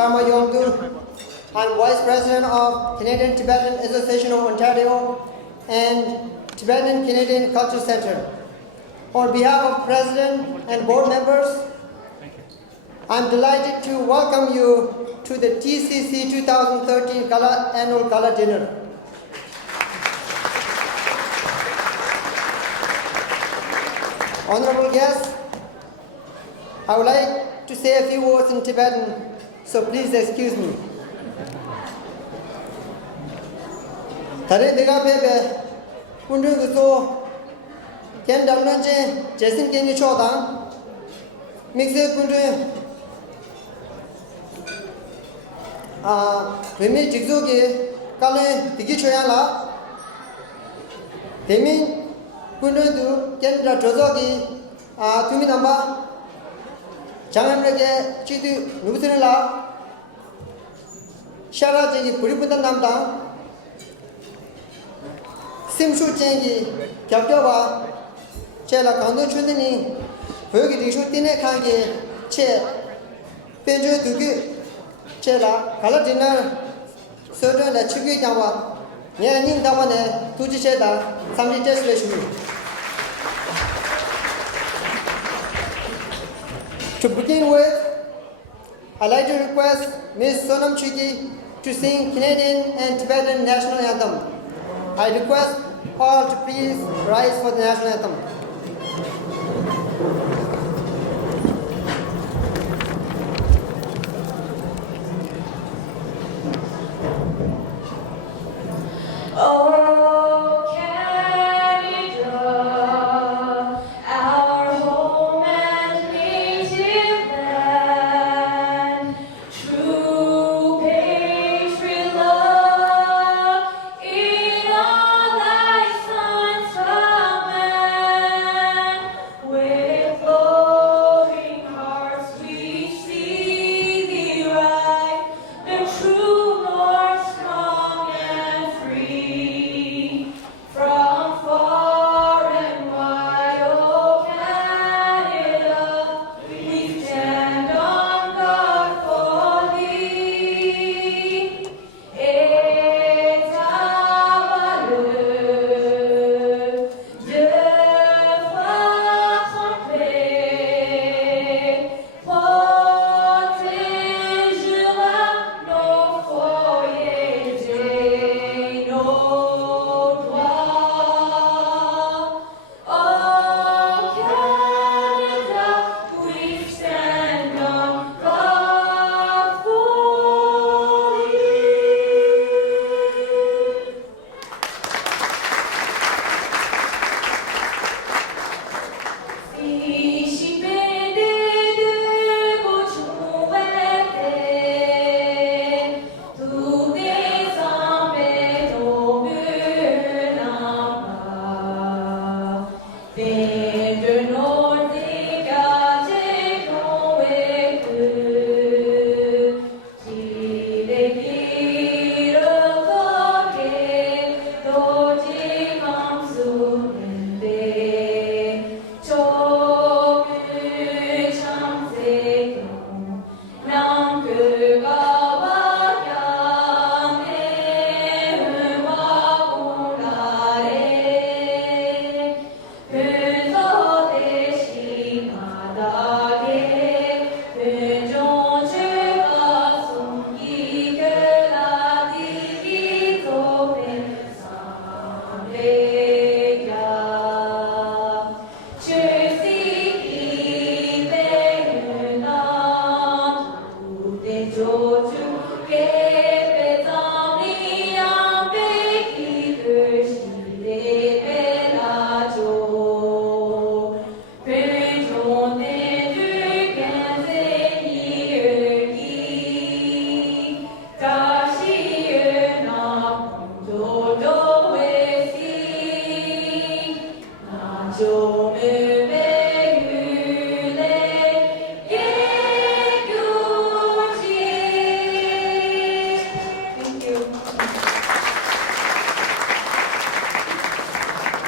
Karma Yongdu. I'm Vice President of Canadian Tibetan Association of Ontario and Tibetan Canadian Culture Center. On behalf of President and board members, I'm delighted to welcome you to the TCC 2013 Gala Annual Gala Dinner. Honorable guests, I would like to say a few words in Tibetan, so please excuse me. Tare dega bebe kundu guso ken damna je jesin ken ni choda mixe kundu remi jigzo ge kale Dicki Choyang la demi kundu du ken da jozo gi tumi namba 장애물에게 지도 누구들라 샤라쟁이 부리부단 남당 심수쟁이 겹겨봐 제가 강도 추드니 거기 리쇼 뛰네 칸게 제 벤저 두기 제가 갈라디나 서른에 치기 장와 냐님 다만에 두지체다 삼지 테스트레슈 To begin with, I'd like to request Ms. Sonam Chiki to sing Canadian and Tibetan national anthem. I request all to please rise for the national anthem.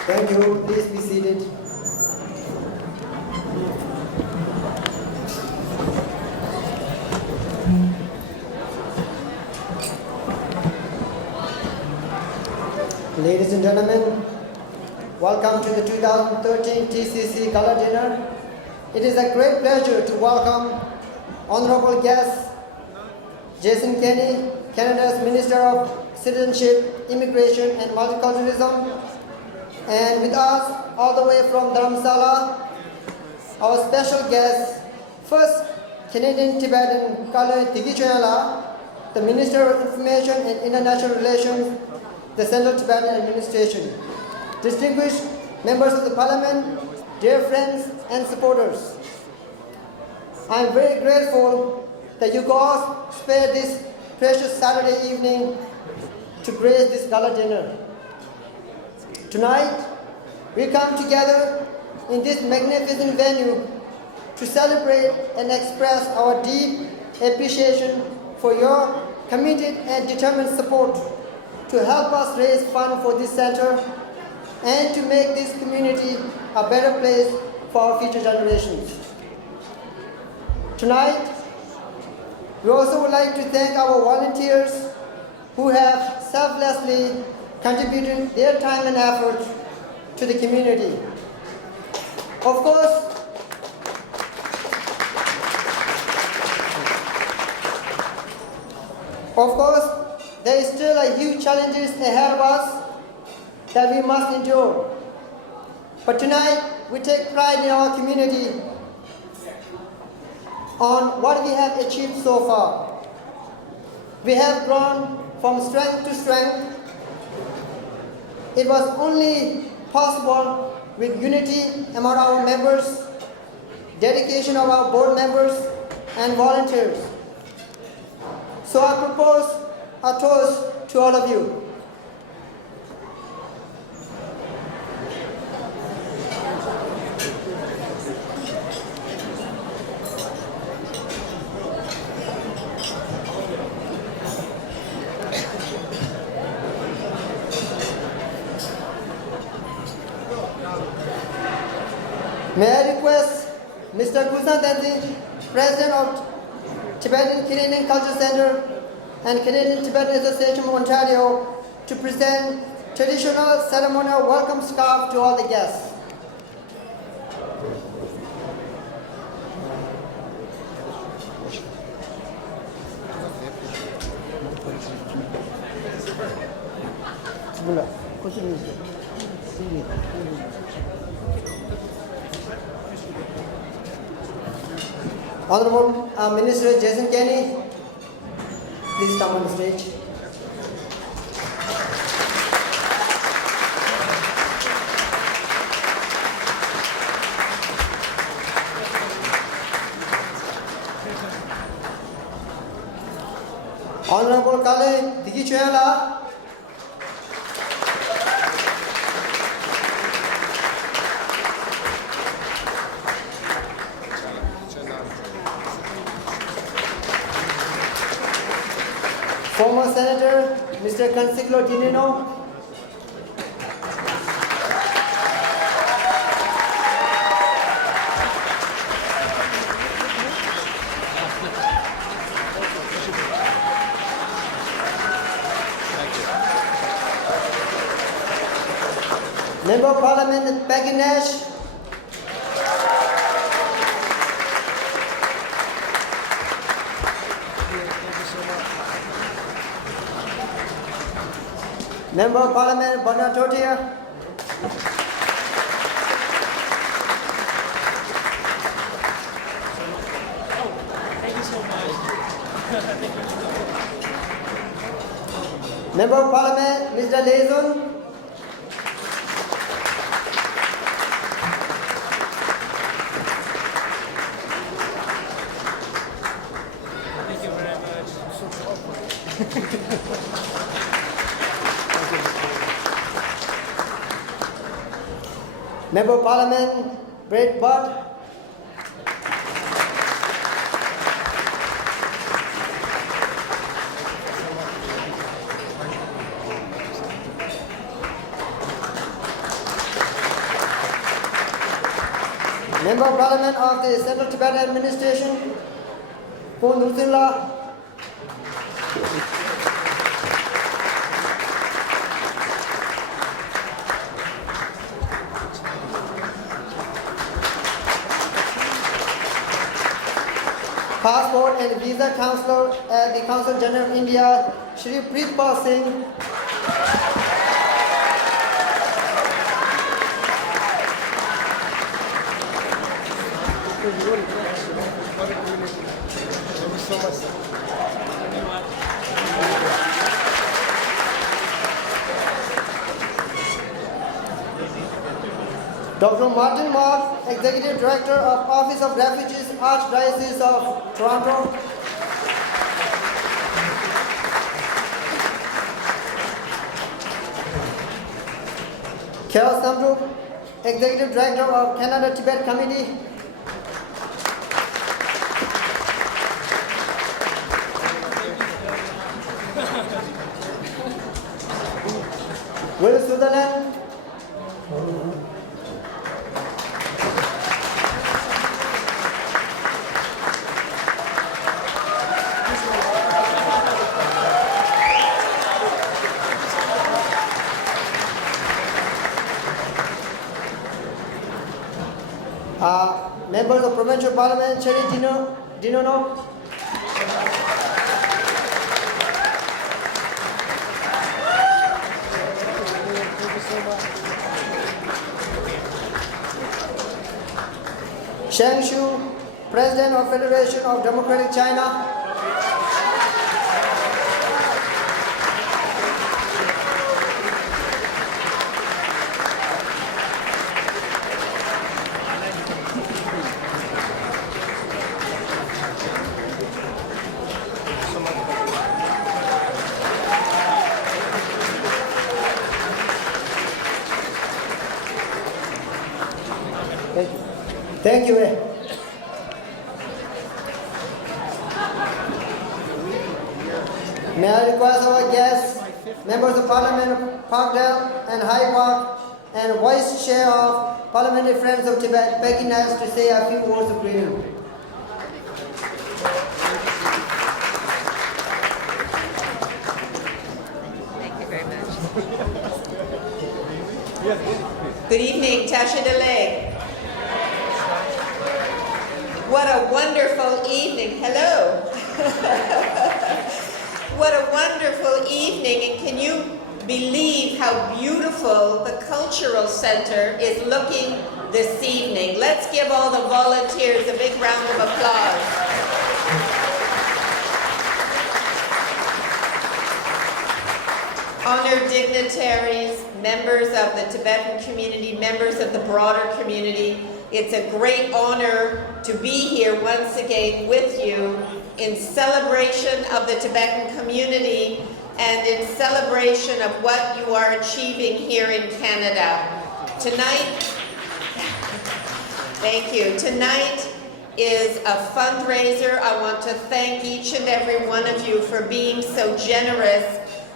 Thank you. Please be seated. Ladies and gentlemen, welcome to the 2013 TCC Gala dinner. It is a great pleasure to welcome honorable guest Jason Kenney, Canada's Minister of Citizenship, Immigration and Multiculturalism, and with us all the way from Dharamsala, our special guest, first Canadian Tibetan Kalon, Dicki, the Minister of Information and International Relations, the Central Tibetan Administration. Distinguished members of the Parliament, dear friends and supporters, I am very grateful that you guys spared this precious Saturday evening to grace this gala dinner. Tonight, we come together in this magnificent venue to celebrate and express our deep appreciation for your committed and determined support to help us raise funds for this center and to make this community a better place for our future generations. Tonight, we also would like to thank our volunteers who have selflessly contributed their time and effort to the community. Of course, there is still a huge challenges ahead of us that we must endure. But tonight, we take pride in our community on what we have achieved so far. We have grown from strength to strength. It was only possible with unity among our members, dedication of our board members and volunteers. So I propose a toast to all of you. May I request Mr. Kusan Tenzi, President of Tibetan Canadian Culture Center and Canadian Tibetan Association of Ontario, to present traditional ceremonial welcome scarf to all the guests. Honorable Minister Jason Kenney, please come on the stage. Honorable Kalon, Dicki. Former Senator, Mr. Consiglo Dinino. Member of Parliament, Peggy Nash. Member of Parliament, Bernard Totier. Member of Parliament, Mr. Lezon. Thank you very much. Member of Parliament, Brett Butt. Member of Parliament of the Central Tibetan Administration, Kungo. Passport and Visa Counselor at the Consul General of India, Shri Preetpal Singh. Dr. Martin Mark, Executive Director of Office of Refugees, Archdiocese of Toronto. Carol Samdrup, Executive Director of Canada Tibet Committee. Will Sutherland. Members of Provincial Parliament, Cherry Dinono. Shang Shu, President of Federation of Democratic China. Thank you. May I request our guests, Members of Parliament of Parkdale and High Park, and Vice Chair of Parliamentary Friends of Tibet, Peggy Nash, to say a few words of greeting. Thank you very much. Good evening, Tasha Deleg. What a wonderful evening. Hello. What a wonderful evening. And can you believe how beautiful the Cultural Center is looking this evening? Let's give all the volunteers a big round of applause. Honored dignitaries, members of the Tibetan community, members of the broader community, it's a great honor to be here once again with you in celebration of the Tibetan community and in celebration of what you are achieving here in Canada. Tonight, thank you. Tonight is a fundraiser. I want to thank each and every one of you for being so generous.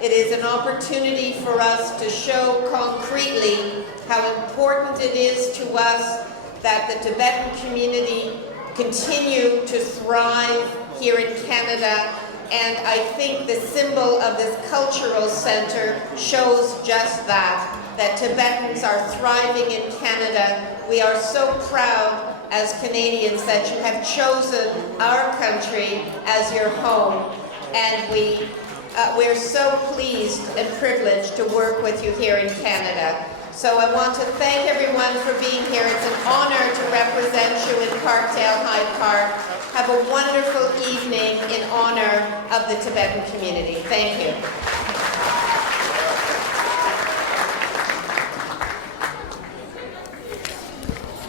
It is an opportunity for us to show concretely how important it is to us that the Tibetan community continue to thrive here in Canada, and I think the symbol of this cultural center shows just that Tibetans are thriving in Canada. We are so proud as Canadians that you have chosen our country as your home, and we're so pleased and privileged to work with you here in Canada. So I want to thank everyone for being here. It's an honor to represent you in Parkdale High Park. Have a wonderful evening in honor of the Tibetan community. Thank you.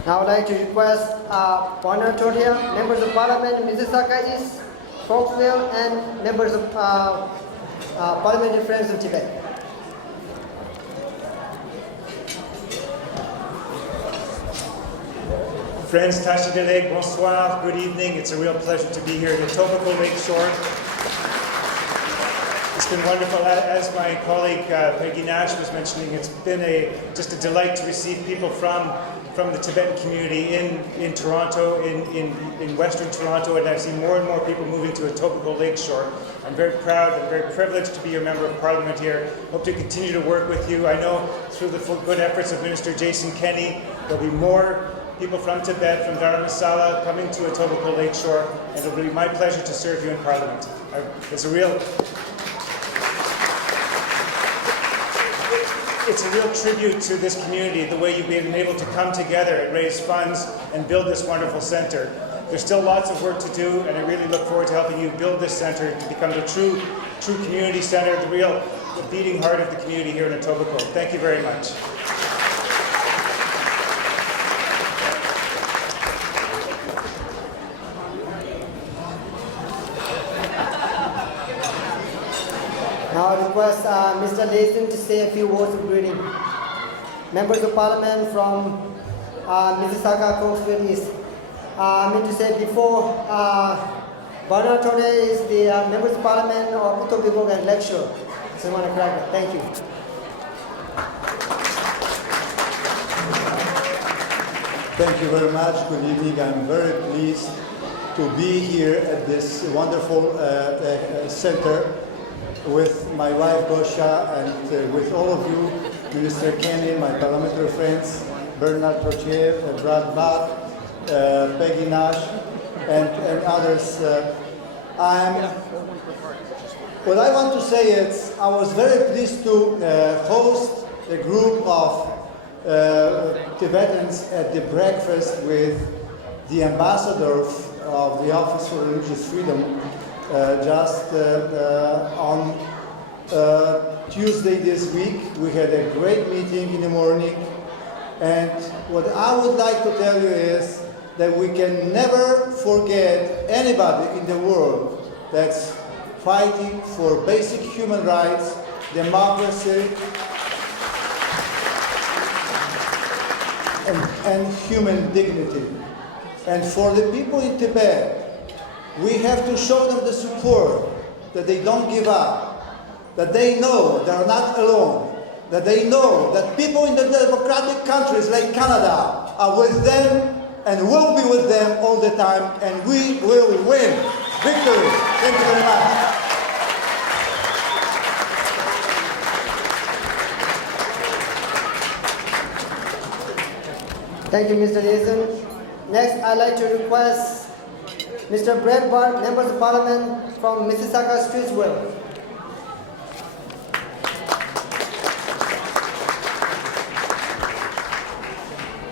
Now I would like to request Warner Totia, Members of Parliament, Mississauga East, Folksville, and members of Parliamentary Friends of Tibet. Friends, Tashi Deleg, bonsoir, good evening. It's a real pleasure to be here at Etobicoke Lakeshore. It's been wonderful. As my colleague Peggy Nash was mentioning, it's been just a delight to receive people from the Tibetan community in Toronto, in Western Toronto, and I've seen more and more people moving to Etobicoke Lakeshore. I'm very proud and very privileged to be your Member of Parliament here. Hope to continue to work with you. I know through the good efforts of Minister Jason Kenney, there'll be more people from Tibet, from Dharamsala, coming to Etobicoke Lakeshore, and it'll be my pleasure to serve you in Parliament. It's a real tribute to this community, the way you've been able to come together and raise funds and build this wonderful centre. There's still lots of work to do, and I really look forward to helping you build this centre to become the true community centre, the beating heart of the community here in Etobicoke. Thank you very much. Now I request Mr. Lathan to say a few words of greeting. Members of Parliament from Mississauga, Cokesville East. I mean to say before, Bernard Tone is the Members of Parliament of Etobicoke and Lakeshore. So I want to correct it. Thank you. Thank you very much. Good evening. I'm very pleased to be here at this wonderful center with my wife Gosha and with all of you, Minister Kenny, my parliamentary friends, Bernard Trochev, Brad Bach, Peggy Nash, and others. What I want to say is I was very pleased to host a group of Tibetans at the breakfast with the ambassador of the Office for Religious Freedom just on Tuesday this week. We had a great meeting in the morning, and what I would like to tell you is that we can never forget anybody in the world that's fighting for basic human rights, democracy, and human dignity. And for the people in Tibet, we have to show them the support, that they don't give up, that they know they're not alone, that they know that people in the democratic countries like Canada are with them and will be with them all the time, and we will win. Victory. Thank you very much. Thank you, Mr. Lathan. Next, I'd like to request Mr. Brad Bart, Members of Parliament from Mississauga, Streetsville.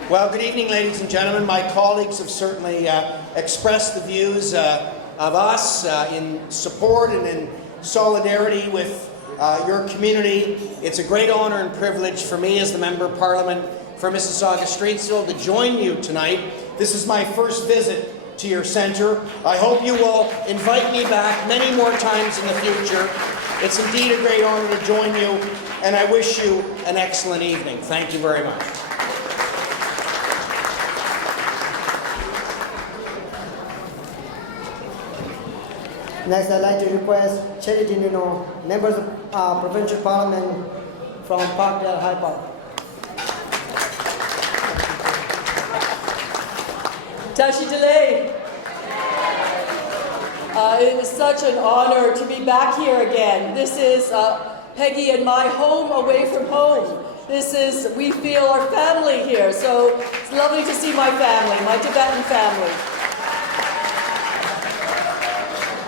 Well, good evening, ladies and gentlemen. My colleagues have certainly expressed the views of us in support and in solidarity with your community. It's a great honor and privilege for me as the Member of Parliament for Mississauga Streetsville to join you tonight. This is my first visit to your centre. I hope you will invite me back many more times in the future. It's indeed a great honor to join you, and I wish you an excellent evening. Thank you very much. Next, I'd like to request Charity Nino, Members of Provincial Parliament from Parkdale High Park. Tashi Delay. It is such an honor to be back here again. This is Peggy and my home away from home. We feel our family here, so it's lovely to see my family, my Tibetan family.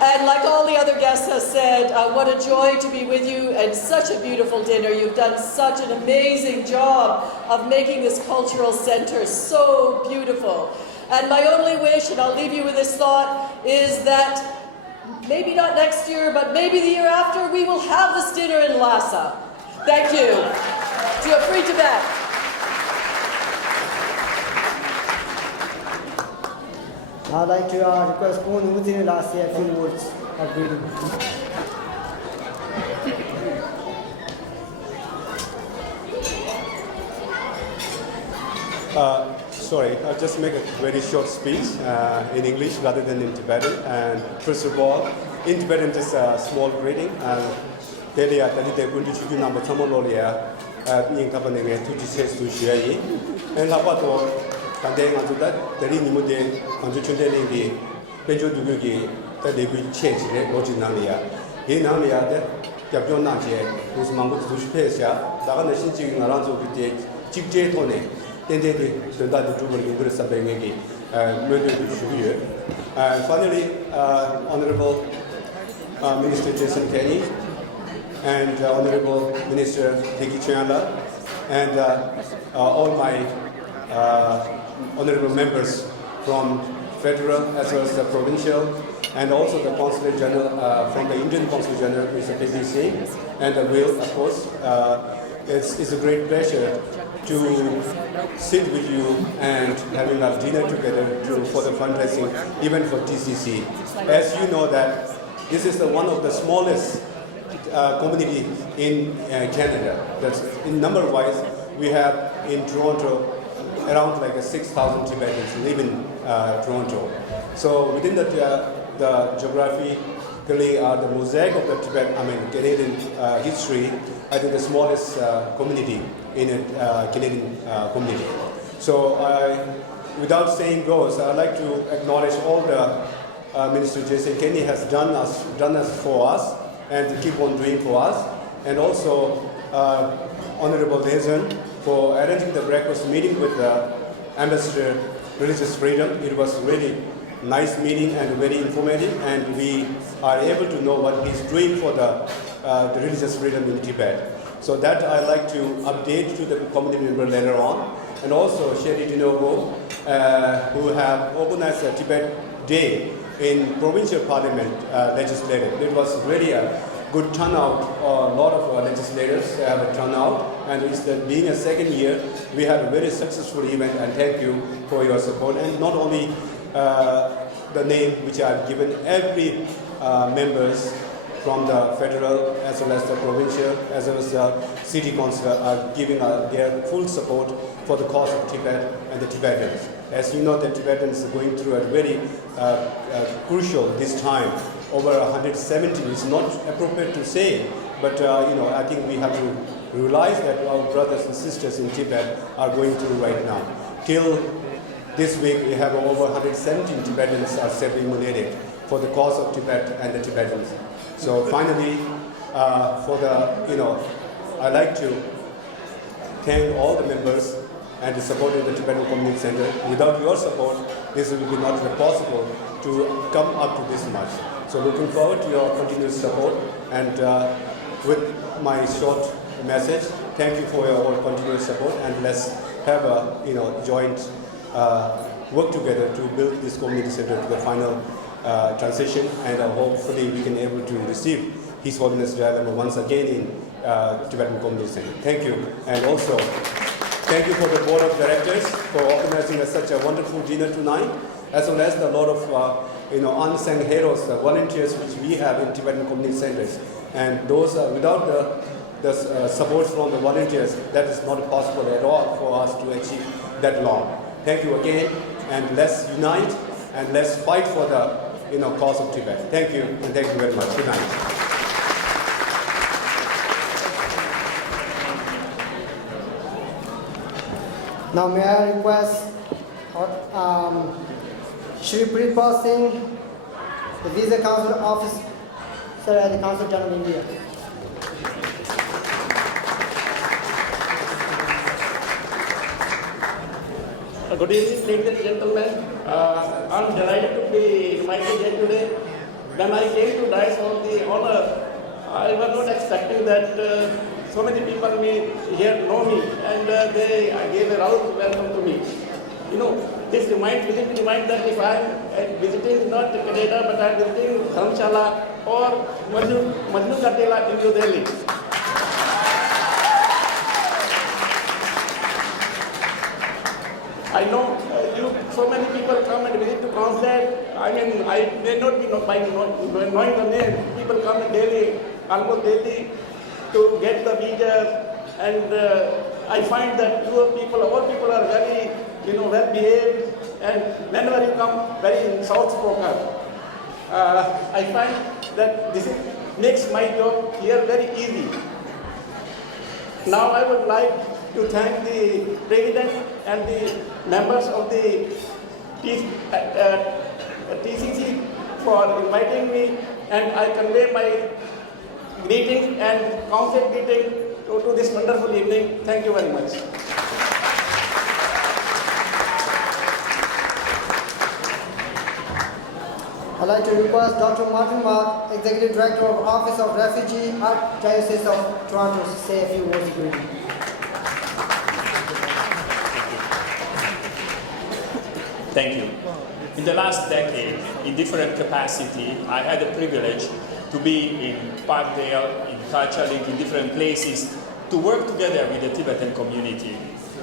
And like all the other guests have said, what a joy to be with you, and such a beautiful dinner. You've done such an amazing job of making this cultural center so beautiful. And my only wish, and I'll leave you with this thought, is that maybe not next year, but maybe the year after, we will have this dinner in Lhasa. Thank you. To a free Tibet. I'd like to request Poon Uthini last year a few words of greeting. Sorry, I'll just make a very short speech in English rather than in Tibetan. And first of all, in Tibetan, just a small greeting. And daily, I did the good to number some lolia in company to Jesus to share. And how about Kandang after that, the Rinimode, conjunctioning the Benjo Dugi, that they will change the Loginalia. In Namia, the Japonaje, whose Mamut to Specia, the other sitting around with the Chip J. Tone. Finally, Honorable Minister Jason Kenny and Honorable Minister Dicki Choyang and all my honorable members from federal as well as the provincial, and also the Consulate General from the Indian Consulate General, Mr. PPC, and Will, of course. It's a great pleasure to sit with you and having our dinner together for the fundraising event for TCC. As you know that this is one of the smallest community in Canada. That's in number-wise, we have in Toronto around like 6,000 Tibetans live in Toronto. So within the geographically, the mosaic of the Canadian history, I think the smallest community in a Canadian community. So without saying goes, I'd like to acknowledge all the Minister Jason Kenny has done for us and keep on doing for us, and also Honorable Jason for arranging the breakfast meeting with Ambassador Religious Freedom. It was really nice meeting and very informative, and we are able to know what he's doing for the religious freedom in Tibet. So that I'd like to update to the community member later on. And also Sherry Dinogo, who have organized a Tibet Day in provincial parliament legislative. It was really a good turnout. A lot of legislators have a turnout, and it's being a second year, we had a very successful event, and thank you for your support. And not only the name which I've given, every members from the federal as well as the provincial as well as the city council are giving their full support for the cause of Tibet and the Tibetans. As you know, the Tibetans are going through a very crucial this time. Over 170, it's not appropriate to say, but I think we have to realize that our brothers and sisters in Tibet are going through right now. Till this week, we have over 117 Tibetans are self-immunizated for the cause of Tibet and the Tibetans. So finally, I'd like to thank all the members and the support of the Tibetan Community Center. Without your support, this will be not possible to come up to this much. So looking forward to your continuous support, and with my short message, thank you for your all continuous support, and let's have a joint work together to build this community center to the final transition, and hopefully we can able to receive His Holiness Dalai Lama once again in Tibetan Community Center. Thank you, and also thank you for the board of directors for organizing such a wonderful dinner tonight, as well as the lot of unsung heroes, volunteers which we have in Tibetan community centers, and those without the support from the volunteers, that is not possible at all for us to achieve that long. Thank you again, and let's unite and let's fight for the cause of Tibet. Thank you, and thank you very much. Good night. Now may I request Shri Pritpal Singh, the Visa Council Officer at the Council General of India. Good evening, ladies and gentlemen. I'm delighted to be invited here today. When I came to Dice for the honor, I was not expecting that so many people here know me, and they gave a roused welcome to me. This reminds that if I'm visiting not Canada, but I'm visiting Dharamsala or Majnu Katela in New Delhi. I know so many people come and visit to consulate. I may not be knowing the name. People come daily, almost daily, to get the visa, and I find that all people are very, well behaved, and whenever you come, very soft spoken. I find that this makes my job here very easy. Now I would like to thank the President and the members of the TCC for inviting me, and I convey my greetings and council greeting to this wonderful evening. Thank you very much. I'd like to request Dr. Martin Mark, Executive Director of Office of Refugee Archdiocese of Toronto, to say a few words of greeting. Thank you. In the last decade, in different capacity, I had the privilege to be in Parkdale, in Culturelink, in different places, to work together with the Tibetan community,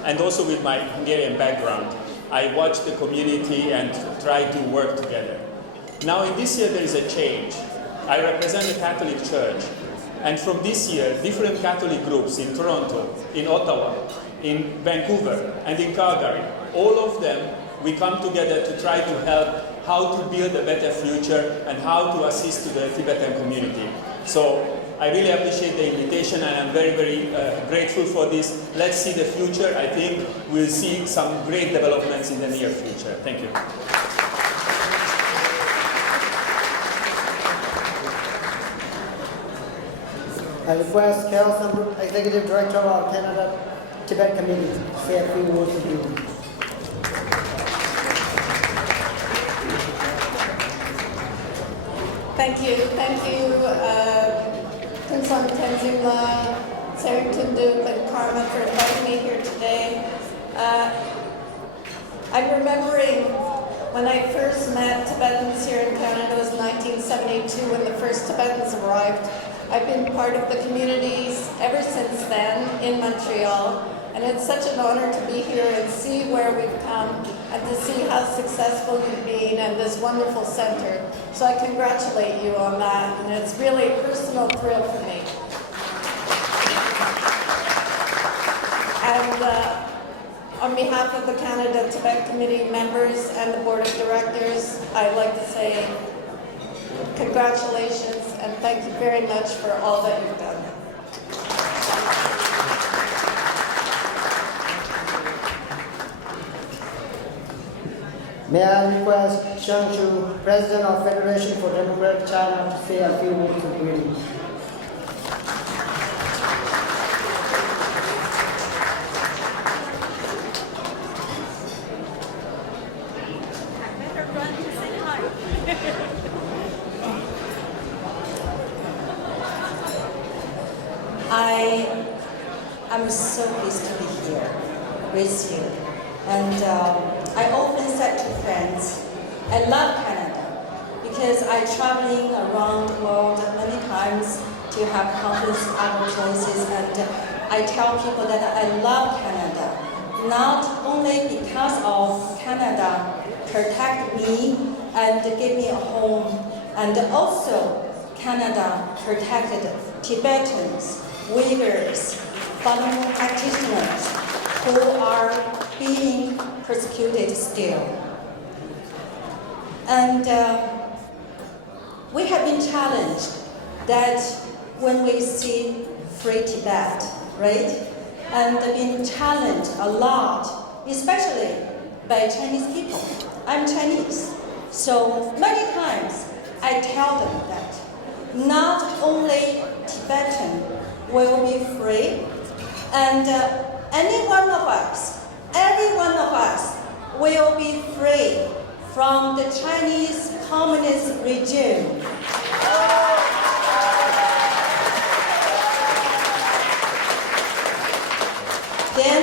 and also with my Hungarian background. I watched the community and tried to work together. Now in this year there is a change. I represent the Catholic Church, and from this year, different Catholic groups in Toronto, in Ottawa, in Vancouver, and in Calgary, all of them, we come together to try to help how to build a better future and how to assist to the Tibetan community. So I really appreciate the invitation, and I'm very, very grateful for this. Let's see the future. I think we'll see some great developments in the near future. Thank you. I request Carol Sambrook, Executive Director of Canada Tibet Committee, to say a few words of greeting. Thank you, Kungo, Tenzingla, Sarrington Duke, and Karma for inviting me here today. I'm remembering when I first met Tibetans here in Canada, it was 1972 when the first Tibetans arrived. I've been part of the communities ever since then in Montreal, and it's such an honor to be here and see where we've come and to see how successful you've been and this wonderful center. So I congratulate you on that, and it's really a personal thrill for me. And on behalf of the Canada Tibet Committee members and the Board of Directors, I'd like to say congratulations and thank you very much for all that you've done. May I request Shang Chu, President of Federation for Democratic China, to say a few words of greeting. I'm so pleased to be here with you. And I often said to friends, I love Canada because I'm traveling around the world many times to have conferences other places, and I tell people that I love Canada, not only because of Canada protect me and give me a home, and also Canada protected Tibetans, Uyghurs, fundamental practitioners who are being persecuted still. And we have been challenged that when we see free Tibet, right? And been challenged a lot, especially by Chinese people. I'm Chinese, so many times I tell them that not only Tibetan will be free, and any one of us, every one of us will be free from the Chinese communist regime. Then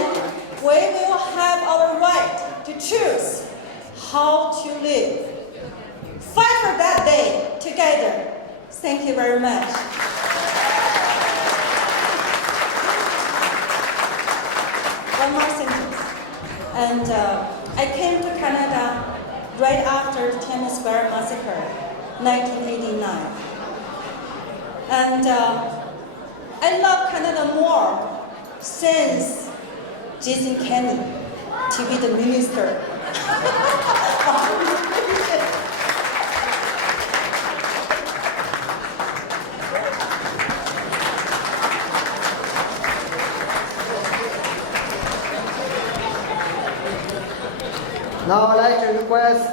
we will have our right to choose how to live. Fight for that day together. Thank you very much. One more sentence. And I came to Canada right after Tiananmen Square massacre, 1989. And I love Canada more since Jason Kenney to be the minister. Now I'd like to request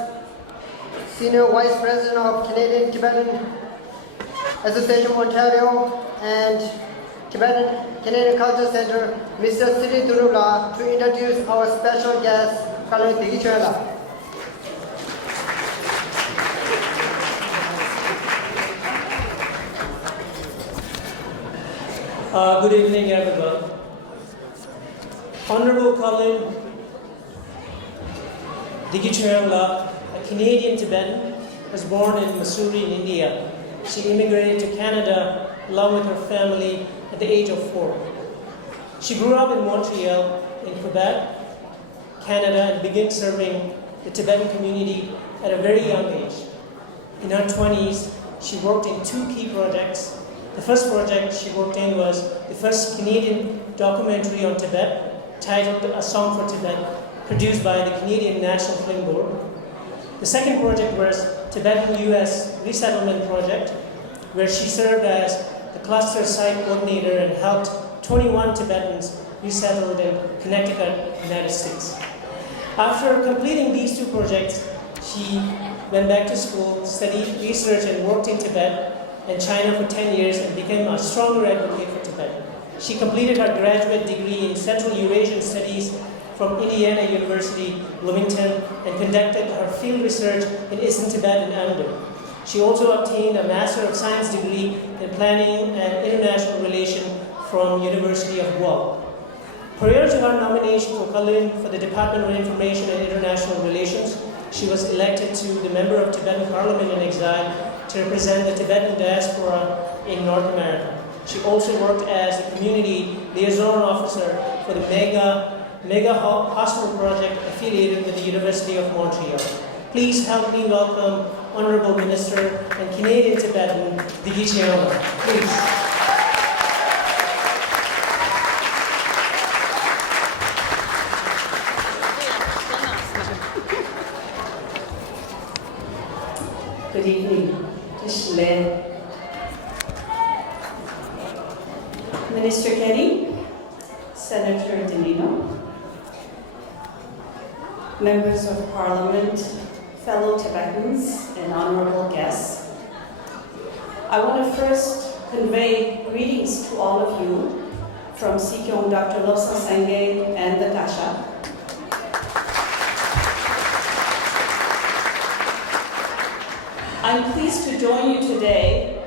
Senior Vice President of Canadian Tibetan Association of Ontario and Tibetan Canadian Culture Center, Mr. Siri Durula, to introduce our special guest, Kalon. Good evening, everyone. Honorable Kalon, Dicki, a Canadian Tibetan, was born in Missouri in India. She immigrated to Canada along with her family at the age of 4. She grew up in Montreal, in Quebec, Canada, and began serving the Tibetan community at a very young age. In her 20s, she worked in 2 key projects. The first project she worked in was the first Canadian documentary on Tibet, titled A Song for Tibet, produced by the Canadian National Film Board. The second project was Tibetan-US Resettlement Project, where she served as the cluster site coordinator and helped 21 Tibetans resettled in Connecticut, United States. After completing these 2 projects, she went back to school, studied research and worked in Tibet and China for 10 years and became a stronger advocate for Tibet. She completed her graduate degree in Central Eurasian Studies from Indiana University, Bloomington, and conducted her field research in Eastern Tibet and Amdo. She also obtained a Master of Science degree in Planning and International Relations from University of Guelph. Prior to her nomination for Kalon for the Department of Information and International Relations, she was elected to the member of Tibetan Parliament in exile to represent the Tibetan diaspora in North America. She also worked as a community liaison officer for the Mega Hospital Project affiliated with the University of Montreal. Please help me welcome Honorable Minister and Canadian Tibetan, Dicki. Please. Good evening. Minister Kenny, Senator Delino, members of Parliament, fellow Tibetans, and honorable guests. I want to first convey greetings to all of you from Sikyong Dr. Lobsang Sangye and the Kasha. I'm pleased to join you today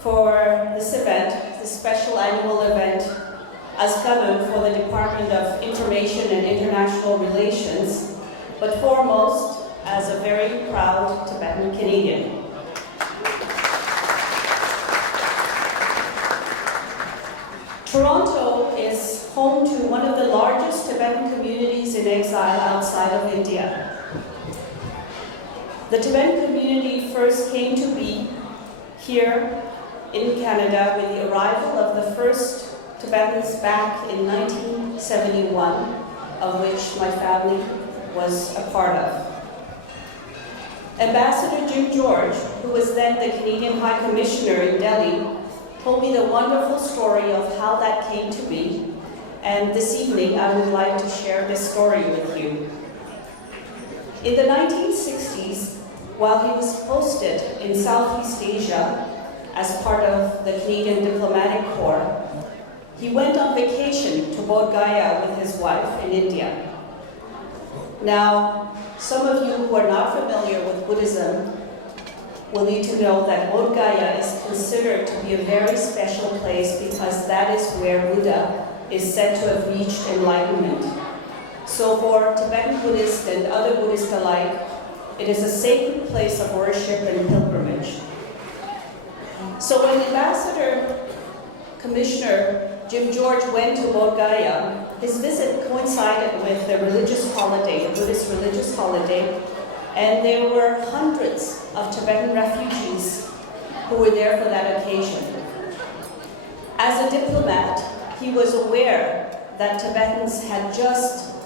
for this event, this special annual event as Kalon for the Department of Information and International Relations, but foremost as a very proud Tibetan Canadian. Toronto is home to one of the largest Tibetan communities in exile outside of India. The Tibetan community first came to be here in Canada with the arrival of the first Tibetans back in 1971, of which my family was a part of. Ambassador Jim George, who was then the Canadian High Commissioner in Delhi, told me the wonderful story of how that came to be, and this evening I would like to share this story with you. In the 1960s, while he was posted in Southeast Asia as part of the Canadian Diplomatic Corps, he went on vacation to Bodh Gaya with his wife in India. Now, some of you who are not familiar with Buddhism will need to know that Bodh Gaya is considered to be a very special place because that is where Buddha is said to have reached enlightenment. So for Tibetan Buddhists and other Buddhists alike, it is a sacred place of worship and pilgrimage. So when Ambassador Commissioner Jim George went to Bodh Gaya, his visit coincided with the religious holiday, the Buddhist religious holiday, and there were hundreds of Tibetan refugees who were there for that occasion. As a diplomat, he was aware that Tibetans had just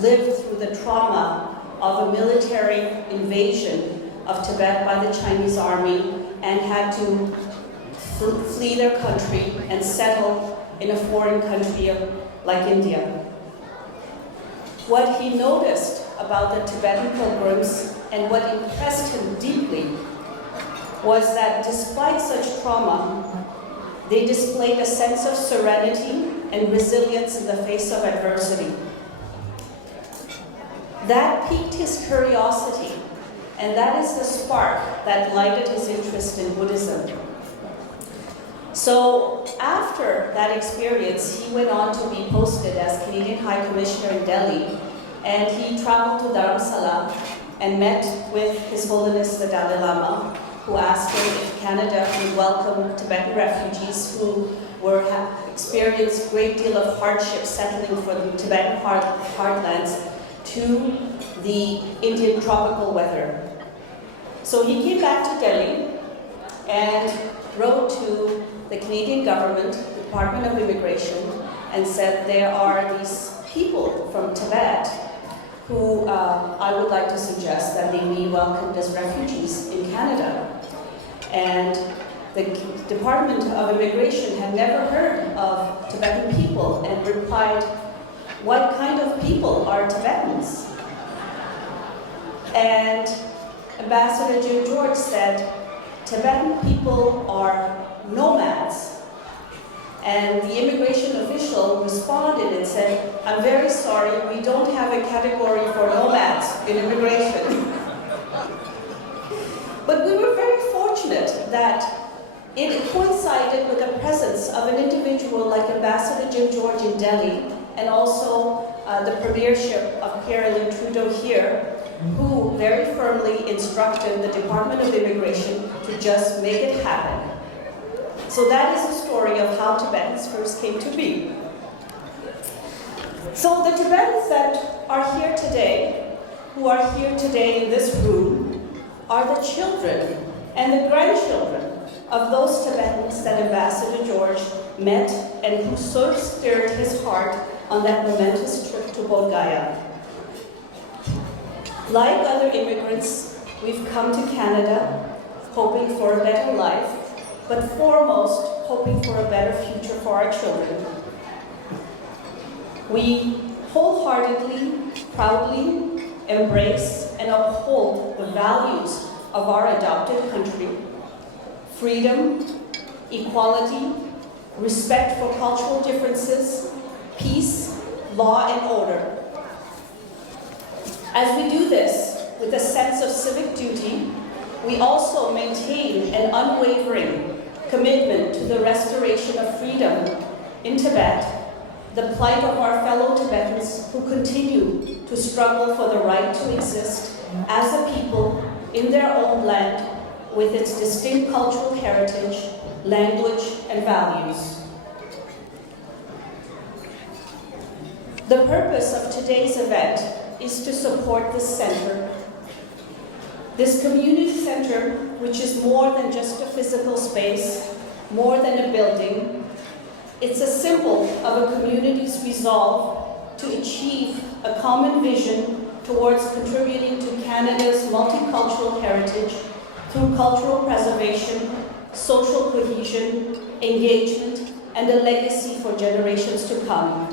lived through the trauma of a military invasion of Tibet by the Chinese army and had to flee their country and settle in a foreign country like India. What he noticed about the Tibetan pilgrims and what impressed him deeply was that despite such trauma, they displayed a sense of serenity and resilience in the face of adversity. That piqued his curiosity, and that is the spark that lighted his interest in Buddhism. So So after that experience, he went on to be posted as Canadian High Commissioner in Delhi, and he traveled to Dharamsala and met with His Holiness the Dalai Lama, who asked him if Canada would welcome Tibetan refugees who experienced a great deal of hardship settling for the Tibetan heartlands to the Indian tropical weather. So he came back to Delhi and wrote to the Canadian government, Department of Immigration, and said there are these people from Tibet who I would like to suggest that they be welcomed as refugees in Canada. And the Department of Immigration had never heard of Tibetan people and replied, "What kind of people are Tibetans?" And Ambassador Jim George said, "Tibetan people are nomads." And the immigration official responded and said, "I'm very sorry, we don't have a category for nomads in immigration." But we were very fortunate that it coincided with the presence of an individual like Ambassador Jim George in Delhi, and also the premiership of Pierre-Louis Trudeau here, who very firmly instructed the Department of Immigration to just make it happen. So that is the story of how Tibetans first came to be. So the Tibetans that are here today, who are here today in this room, are the children and the grandchildren of those Tibetans that Ambassador George met and who so stirred his heart on that momentous trip to Bodh Gaya. Like other immigrants, we've come to Canada hoping for a better life, but foremost hoping for a better future for our children. We wholeheartedly, proudly embrace and uphold the values of our adopted country: freedom, equality, respect for cultural differences, peace, law, and order. As we do this with a sense of civic duty, we also maintain an unwavering commitment to the restoration of freedom in Tibet, the plight of our fellow Tibetans who continue to struggle for the right to exist as a people in their own land with its distinct cultural heritage, language, and values. The purpose of today's event is to support this center. This community center, which is more than just a physical space, more than a building, it's a symbol of a community's resolve to achieve a common vision towards contributing to Canada's multicultural heritage through cultural preservation, social cohesion, engagement, and a legacy for generations to come.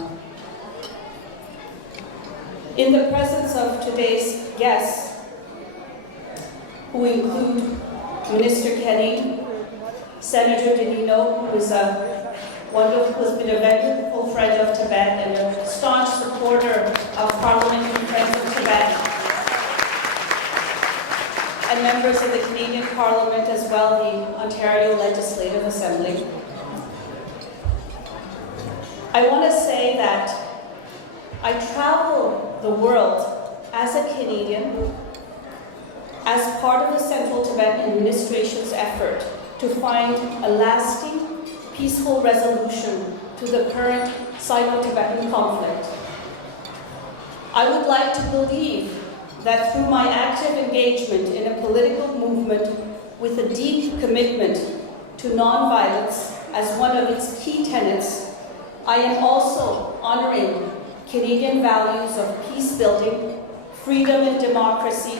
In the presence of today's guests, who include Minister Kenny, Senator Dicki, who is who's been a wonderful friend of Tibet and a staunch supporter of Parliamentary Friends of Tibet, and members of the Canadian Parliament as well, the Ontario Legislative Assembly. I want to say that I travel the world as a Canadian as part of the Central Tibetan Administration's effort to find a lasting, peaceful resolution to the current Sino-Tibetan conflict. I would like to believe that through my active engagement in a political movement with a deep commitment to nonviolence as one of its key tenets, I am also honoring Canadian values of peace building, freedom and democracy,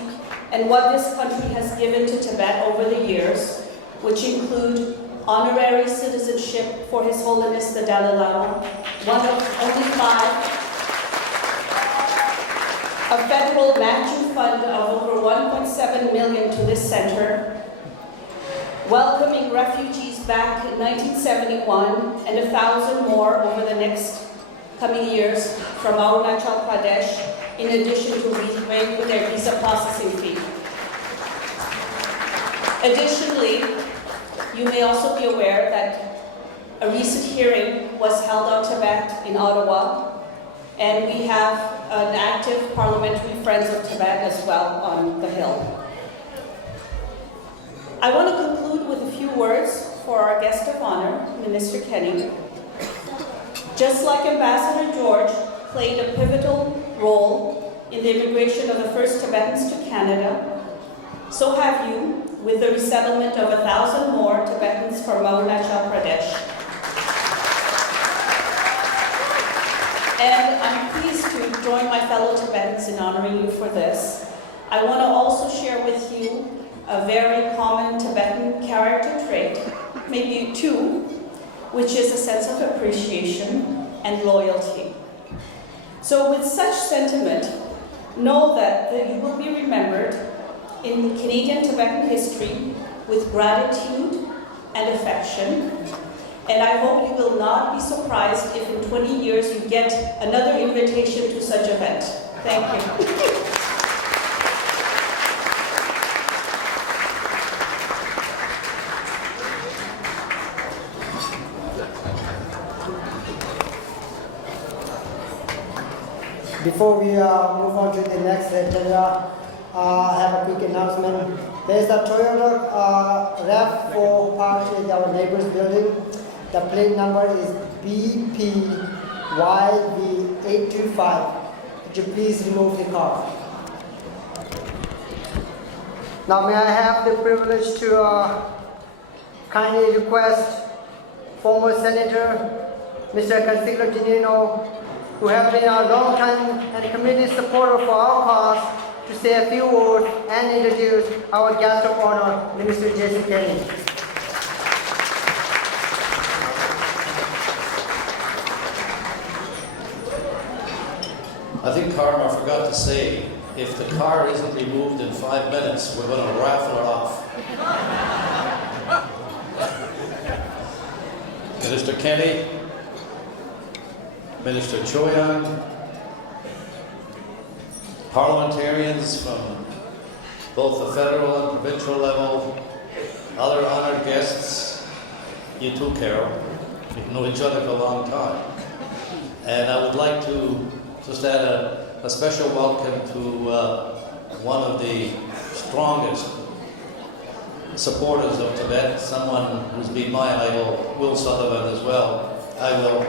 and what this country has given to Tibet over the years, which include honorary citizenship for His Holiness the Dalai Lama, one of only 5, a federal matching fund of over 1.7 million to this center, welcoming refugees back in 1971 and 1,000 more over the next coming years from Arunachal Pradesh, in addition to waiving their visa processing fee. Additionally, you may also be aware that A recent hearing was held on Tibet in Ottawa, and we have an active parliamentary Friends of Tibet as well on the Hill. I want to conclude with a few words for our guest of honor, Minister Kenny. Just like Ambassador George played a pivotal role in the immigration of the first Tibetans to Canada, so have you with the resettlement of 1,000 more Tibetans from Arunachal Pradesh. And I'm pleased to join my fellow Tibetans in honoring you for this. I want to also share with you a very common Tibetan character trait, maybe two, which is a sense of appreciation and loyalty. So with such sentiment, know that you will be remembered in Canadian Tibetan history with gratitude and affection. And I hope you will not be surprised if in 20 years you get another invitation to such event. Thank you. Before we move on to the next agenda, I have a quick announcement. There is a Toyota RAV4 parked in our neighbor's building. The plate number is BPYV825. Could you please remove the car? Now may I have the privilege to kindly request former Senator Mr. Consiglio Dinino, who have been a long time and committed supporter for our cause, to say a few words and introduce our guest of honor, Minister Jason Kenny. I think Karma forgot to say, if the car isn't removed in 5 minutes, we're going to raffle it off. Minister Kenny, Minister Choyang, parliamentarians from both the federal and provincial level, other honored guests, you too, Carol. We've known each other for a long time. And I would like to just add a special welcome to one of the strongest supporters of Tibet, someone who's been my idol, Will Sullivan as well. I will.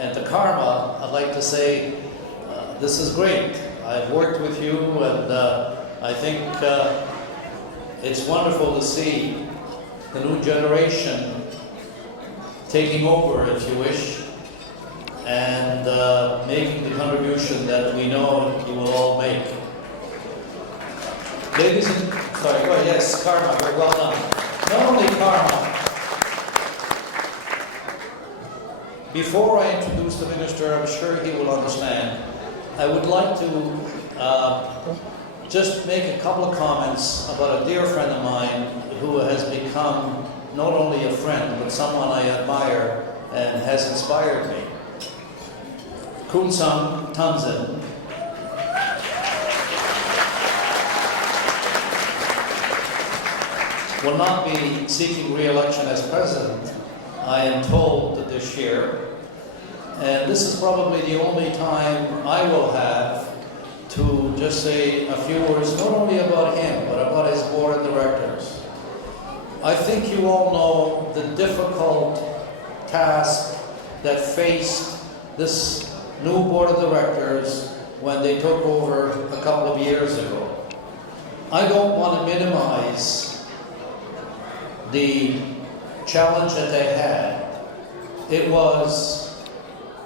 And to Karma, I'd like to say, this is great. I've worked with you, and I think it's wonderful to see the new generation taking over, if you wish, and making the contribution that we know you will all make. Ladies and, sorry, go ahead, yes, Karma, very well done. Not only Karma, before I introduce the minister, I'm sure he will understand, I would like to just make a couple of comments about a dear friend of mine who has become not only a friend, but someone I admire and has inspired me. Kungo Tanzan will not be seeking re-election as president, I am told, this year. And this is probably the only time I will have to just say a few words, not only about him, but about his board of directors. I think you all know the difficult task that faced this new board of directors when they took over a couple of years ago. I don't want to minimize the challenge that they had. It was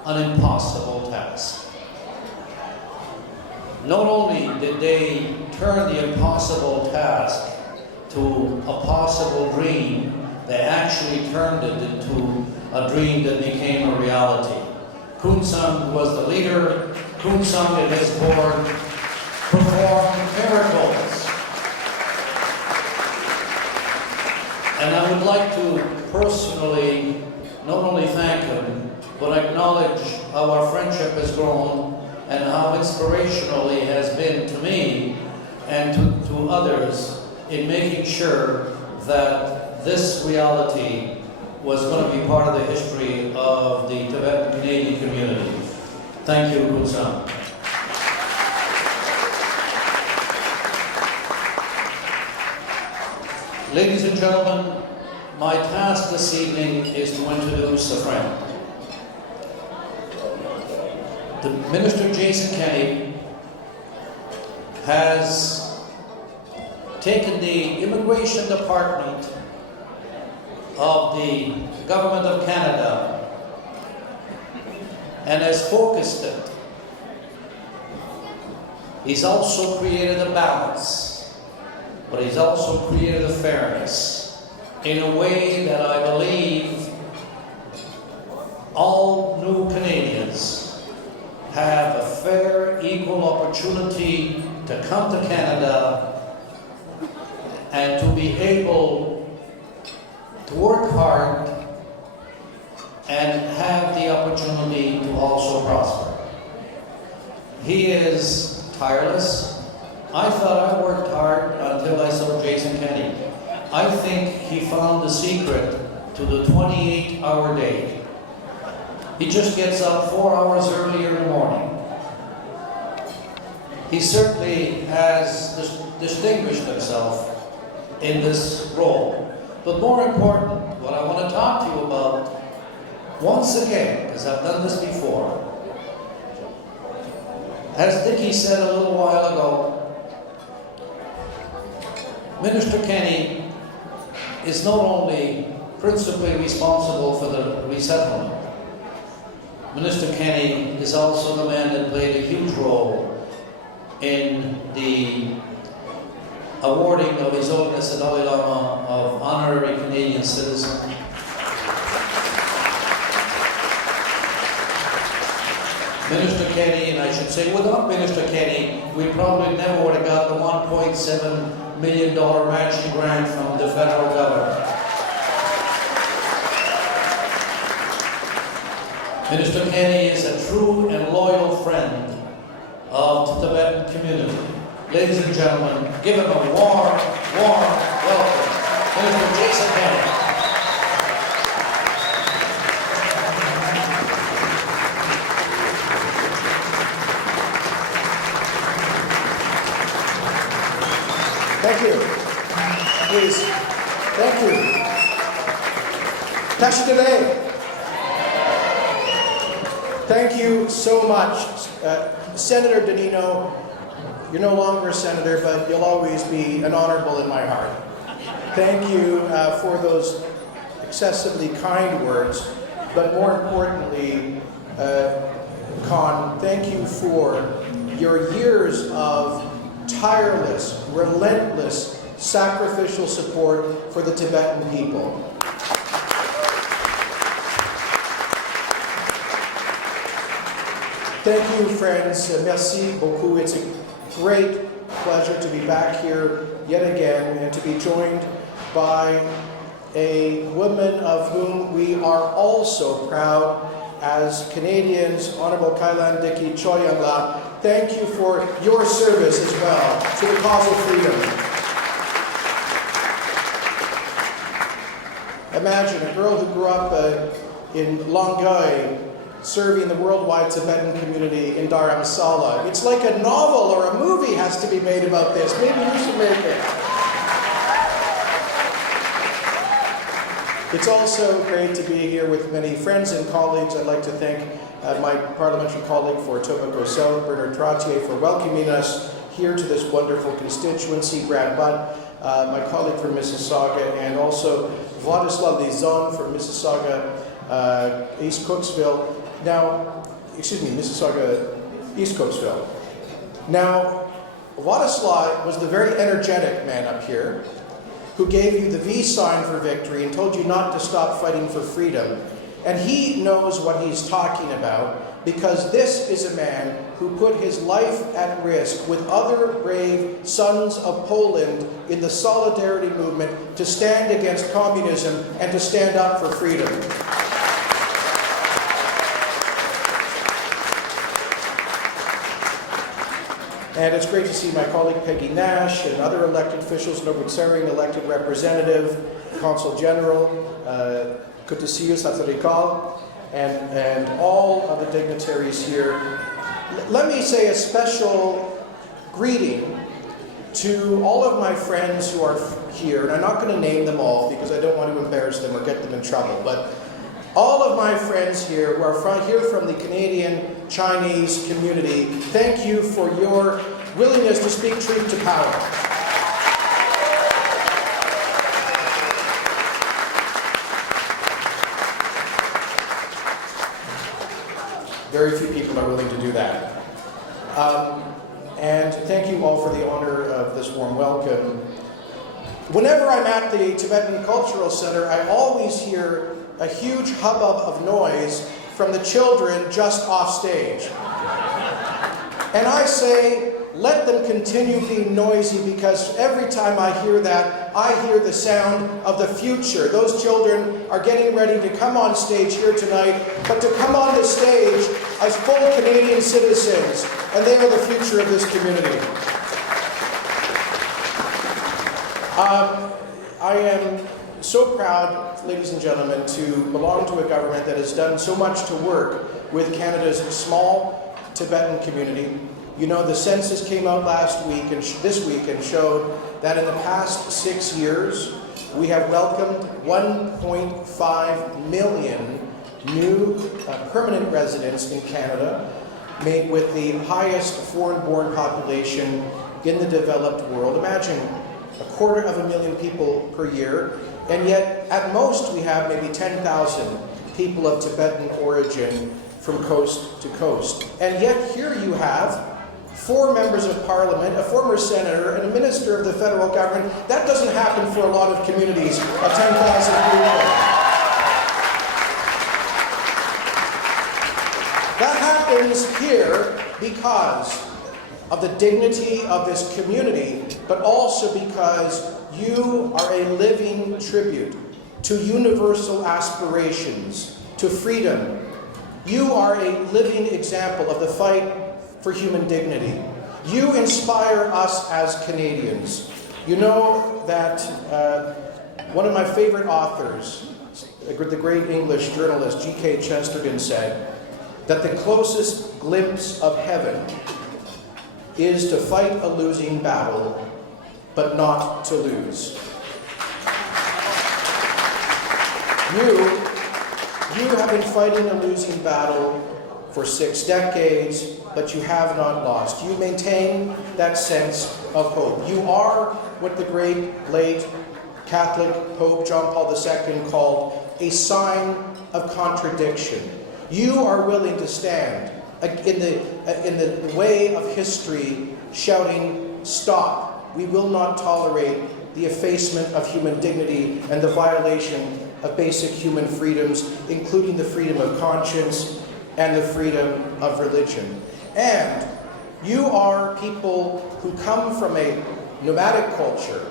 an impossible task. Not only did they turn the impossible task to a possible dream, they actually turned it into a dream that became a reality. Kungo was the leader. Kungo and his board performed miracles. And I would like to personally not only thank him, but acknowledge how our friendship has grown and how inspirational he has been to me and to others in making sure that this reality was going to be part of the history of the Tibetan Canadian community. Thank you, Kunsan. Ladies and gentlemen, my task this evening is to introduce a friend. The Minister Jason Kenney has taken the Immigration Department of the Government of Canada and has focused it. He's also created a balance, but he's also created a fairness in a way that I believe all new Canadians have a fair, equal opportunity to come to Canada and to be able to work hard and have the opportunity to also prosper. He is tireless. I thought I worked hard until I saw Jason Kenney. I think he found the secret to the 28-hour day. He just gets up 4 hours earlier in the morning. He certainly has distinguished himself in this role. But more important, what I want to talk to you about, once again, because I've done this before, as Dicki said a little while ago, Minister Kenney is not only principally responsible for the resettlement. Minister Kenney is also the man that played a huge role in the awarding of His Holiness the Dalai Lama of honorary Canadian citizen. Minister Kenney, and I should say without Minister Kenney, we probably never would have got the $1.7 million matching grant from the federal government. Minister Kenney is a true and loyal friend of the Tibetan community. Ladies and gentlemen, give him a warm welcome. Minister Jason Kenney. Thank you. Please. Thank you. Tashi Delay. Thank you so much. Senator Danino, you're no longer a senator, but you'll always be an honorable in my heart. Thank you for those excessively kind words, but more importantly, Khan, thank you for your years of tireless, relentless, sacrificial support for the Tibetan people. Thank you, friends. Merci beaucoup. It's a great pleasure to be back here yet again and to be joined by a woman of whom we are also proud as Canadians, Honorable Kalon Dicki Choyang. Thank you for your service as well to the cause of freedom. Imagine a girl who grew up in Longai, serving the worldwide Tibetan community in Dharamsala. It's like a novel or a movie has to be made about this. Maybe you should make it. It's also great to be here with many friends and colleagues. I'd like to thank my parliamentary colleague for Etobicoke South, Bernard Trottier, for welcoming us here to this wonderful constituency, Brad Butt, my colleague from Mississauga, and also Vladislav Lizon from Mississauga, East Cooksville. Now, Mississauga, East Cooksville. Now, Vladislav was the very energetic man up here who gave you the V sign for victory and told you not to stop fighting for freedom. And he knows what he's talking about, because this is a man who put his life at risk with other brave sons of Poland in the solidarity movement to stand against communism and to stand up for freedom. And it's great to see my colleague Peggy Nash and other elected officials, Norbert Sering, elected representative, Consul General. Good to see you, Satsarikal, and all of the dignitaries here. Let me say a special greeting to all of my friends who are here, and I'm not going to name them all because I don't want to embarrass them or get them in trouble, but all of my friends here who are here from the Canadian Chinese community, thank you for your willingness to speak truth to power. Very few people are willing to do that. And thank you all for the honor of this warm welcome. Whenever I'm at the Tibetan Cultural Center, I always hear a huge hubbub of noise from the children just off stage. And I say, let them continue being noisy, because every time I hear that, I hear the sound of the future. Those children are getting ready to come on stage here tonight, but to come on the stage as full Canadian citizens, and they are the future of this community. I am so proud, ladies and gentlemen, to belong to a government that has done so much to work with Canada's small Tibetan community. You know, the census came out last week and this week and showed that in the past 6 years, we have welcomed 1.5 million new permanent residents in Canada, made with the highest foreign-born population in the developed world. Imagine 250,000 people per year, and yet at most we have maybe 10,000 people of Tibetan origin from coast to coast. And yet here you have 4 members of parliament, a former senator, and a minister of the federal government. That doesn't happen for a lot of communities of 10,000 people. That happens here because of the dignity of this community, but also because you are a living tribute to universal aspirations, to freedom. You are a living example of the fight for human dignity. You inspire us as Canadians. You know that one of my favorite authors, the great English journalist G.K. Chesterton, said that the closest glimpse of heaven is to fight a losing battle, but not to lose. You have been fighting a losing battle for 6 decades, but you have not lost. You maintain that sense of hope. You are what the great, late Catholic Pope John Paul II called a sign of contradiction. You are willing to stand in the way of history, shouting, "Stop! We will not tolerate the effacement of human dignity and the violation of basic human freedoms, including the freedom of conscience and the freedom of religion." And you are people who come from a nomadic culture,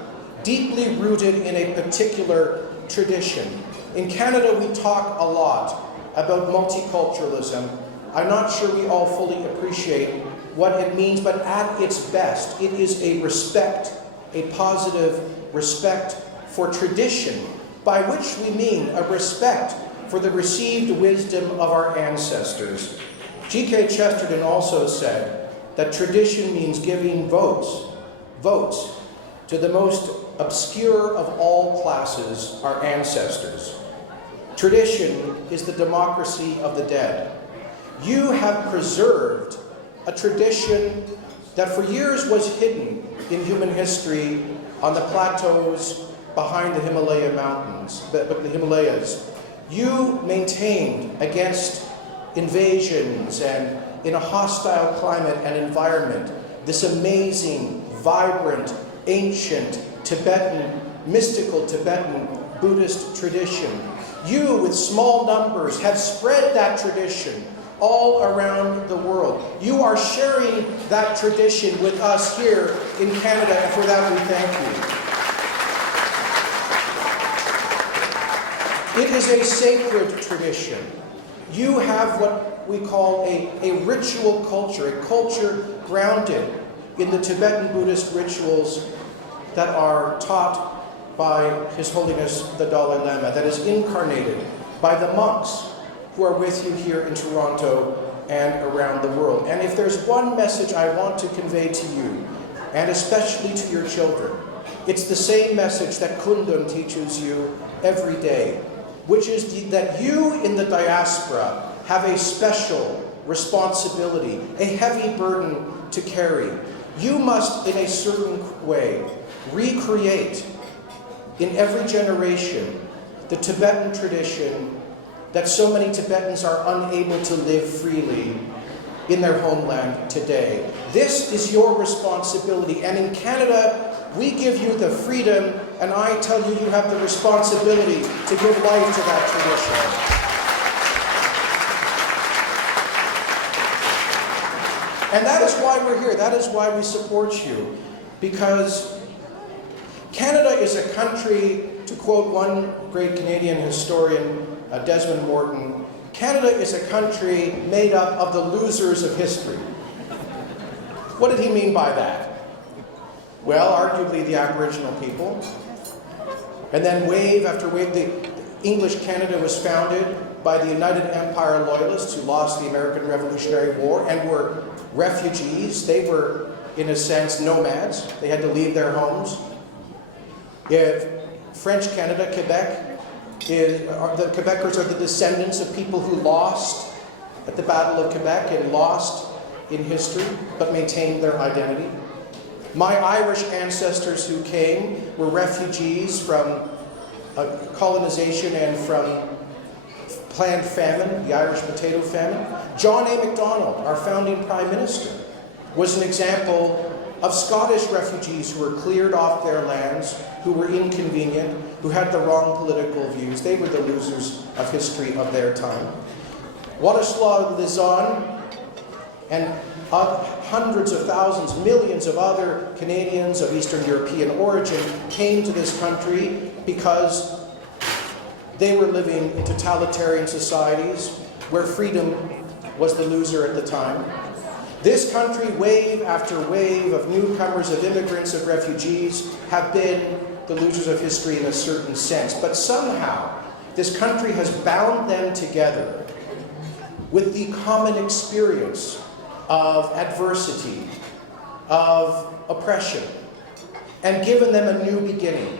deeply rooted in a particular tradition. In Canada, we talk a lot about multiculturalism. I'm not sure we all fully appreciate what it means, but at its best, it is a respect, a positive respect for tradition, by which we mean a respect for the received wisdom of our ancestors. G.K. Chesterton also said that tradition means giving votes to the most obscure of all classes, our ancestors. Tradition is the democracy of the dead. You have preserved a tradition that for years was hidden in human history on the plateaus behind the Himalaya mountains, the Himalayas. You maintained against invasions and in a hostile climate and environment this amazing, vibrant, ancient Tibetan, mystical Tibetan Buddhist tradition. You, with small numbers, have spread that tradition all around the world. You are sharing that tradition with us here in Canada, and for that we thank you. It is a sacred tradition. You have what we call a ritual culture, a culture grounded in the Tibetan Buddhist rituals that are taught by His Holiness the Dalai Lama, that is incarnated by the monks who are with you here in Toronto and around the world. And if there's one message I want to convey to you, and especially to your children, it's the same message that Kungo teaches you every day, which is that you in the diaspora have a special responsibility, a heavy burden to carry. You must, in a certain way, recreate in every generation the Tibetan tradition that so many Tibetans are unable to live freely in their homeland today. This is your responsibility, and in Canada, we give you the freedom, and I tell you, you have the responsibility to give life to that tradition. And that is why we're here. That is why we support you. Because Canada is a country, to quote one great Canadian historian, Desmond Morton, Canada is a country made up of the losers of history. What did he mean by that? Well, arguably the Aboriginal people. And then wave after wave, the English Canada was founded by the United Empire Loyalists who lost the American Revolutionary War and were refugees. They were, in a sense, nomads. They had to leave their homes. French Canada, Quebec, the Quebecers are the descendants of people who lost at the Battle of Quebec and lost in history, but maintained their identity. My Irish ancestors who came were refugees from colonization and from planned famine, the Irish potato famine. John A. Macdonald, our founding Prime Minister, was an example of Scottish refugees who were cleared off their lands, who were inconvenient, who had the wrong political views. They were the losers of history of their time. Władysław Lizon and hundreds of thousands, millions of other Canadians of Eastern European origin came to this country because they were living in totalitarian societies where freedom was the loser at the time. This country, wave after wave of newcomers, of immigrants, of refugees, have been the losers of history in a certain sense. But somehow, this country has bound them together with the common experience of adversity, of oppression, and given them a new beginning.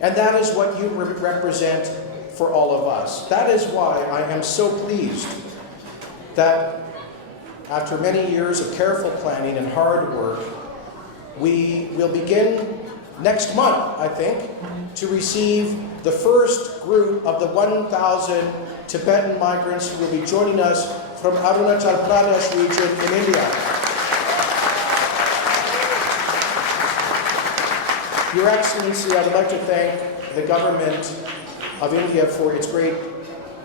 And that is what you represent for all of us. That is why I am so pleased that after many years of careful planning and hard work, we will begin next month, I think, to receive the first group of the 1,000 Tibetan migrants who will be joining us from Arunachal Pradesh region in India. Your Excellency, I would like to thank the government of India for its great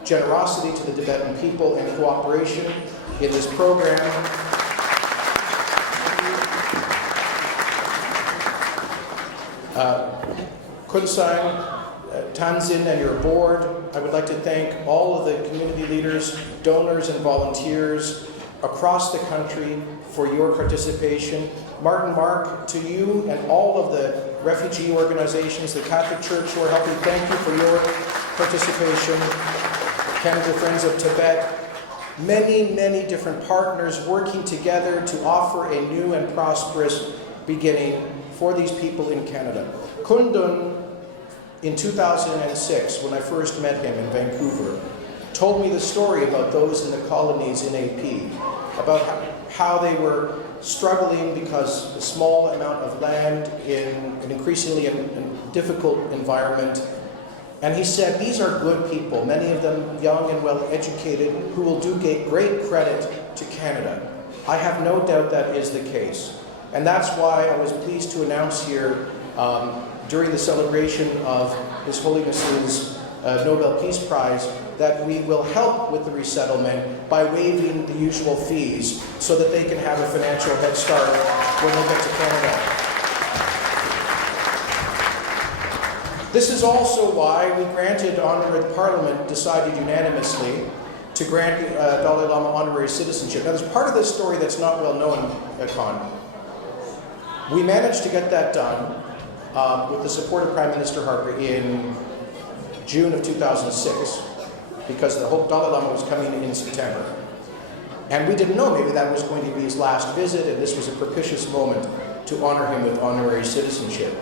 generosity to the Tibetan people and cooperation in this program. Kunsang, Tanzin, and your board, I would like to thank all of the community leaders, donors, and volunteers across the country for your participation. Martin Mark, to you and all of the refugee organizations, the Catholic Church who are helping, thank you for your participation. Canada Friends of Tibet, many, many different partners working together to offer a new and prosperous beginning for these people in Canada. Kundun, in 2006, when I first met him in Vancouver, told me the story about those in the colonies in AP, about how they were struggling because a small amount of land in an increasingly difficult environment. And he said, these are good people, many of them young and well-educated, who will do great credit to Canada. I have no doubt that is the case. And that's why I was pleased to announce here during the celebration of His Holiness's Nobel Peace Prize that we will help with the resettlement by waiving the usual fees so that they can have a financial head start when they get to Canada. This is also why we granted honorary Parliament decided unanimously to grant Dalai Lama honorary citizenship. Now there's part of this story that's not well known, Khan. We managed to get that done with the support of Prime Minister Harper in June of 2006, because the Dalai Lama was coming in September. And we didn't know maybe that was going to be his last visit, and this was a propitious moment to honor him with honorary citizenship.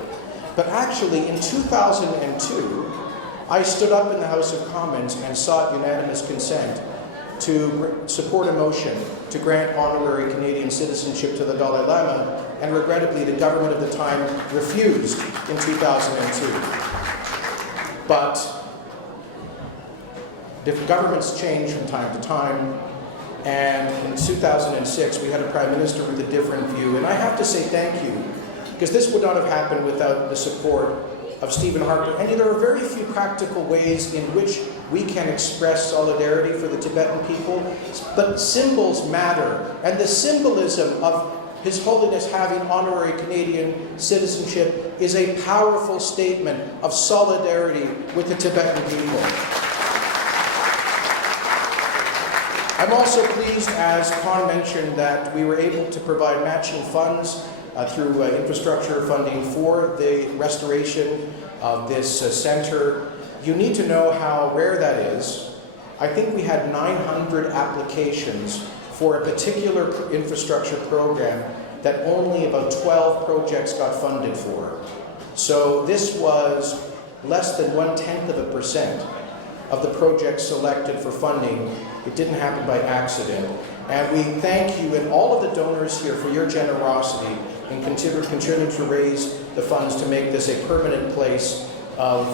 But actually, in 2002, I stood up in the House of Commons and sought unanimous consent to support a motion to grant honorary Canadian citizenship to the Dalai Lama, and regrettably, the government of the time refused in 2002. But different governments change from time to time, and in 2006 we had a Prime Minister with a different view, and I have to say thank you, because this would not have happened without the support of Stephen Harper. And there are very few practical ways in which we can express solidarity for the Tibetan people, but symbols matter, and the symbolism of His Holiness having honorary Canadian citizenship is a powerful statement of solidarity with the Tibetan people. I'm also pleased, as Con mentioned, that we were able to provide matching funds through infrastructure funding for the restoration of this center. You need to know how rare that is. I think we had 900 applications for a particular infrastructure program that only about 12 projects got funded for. So this was less than 0.1% of the projects selected for funding. It didn't happen by accident. And we thank you and all of the donors here for your generosity in contributing to raise the funds to make this a permanent place of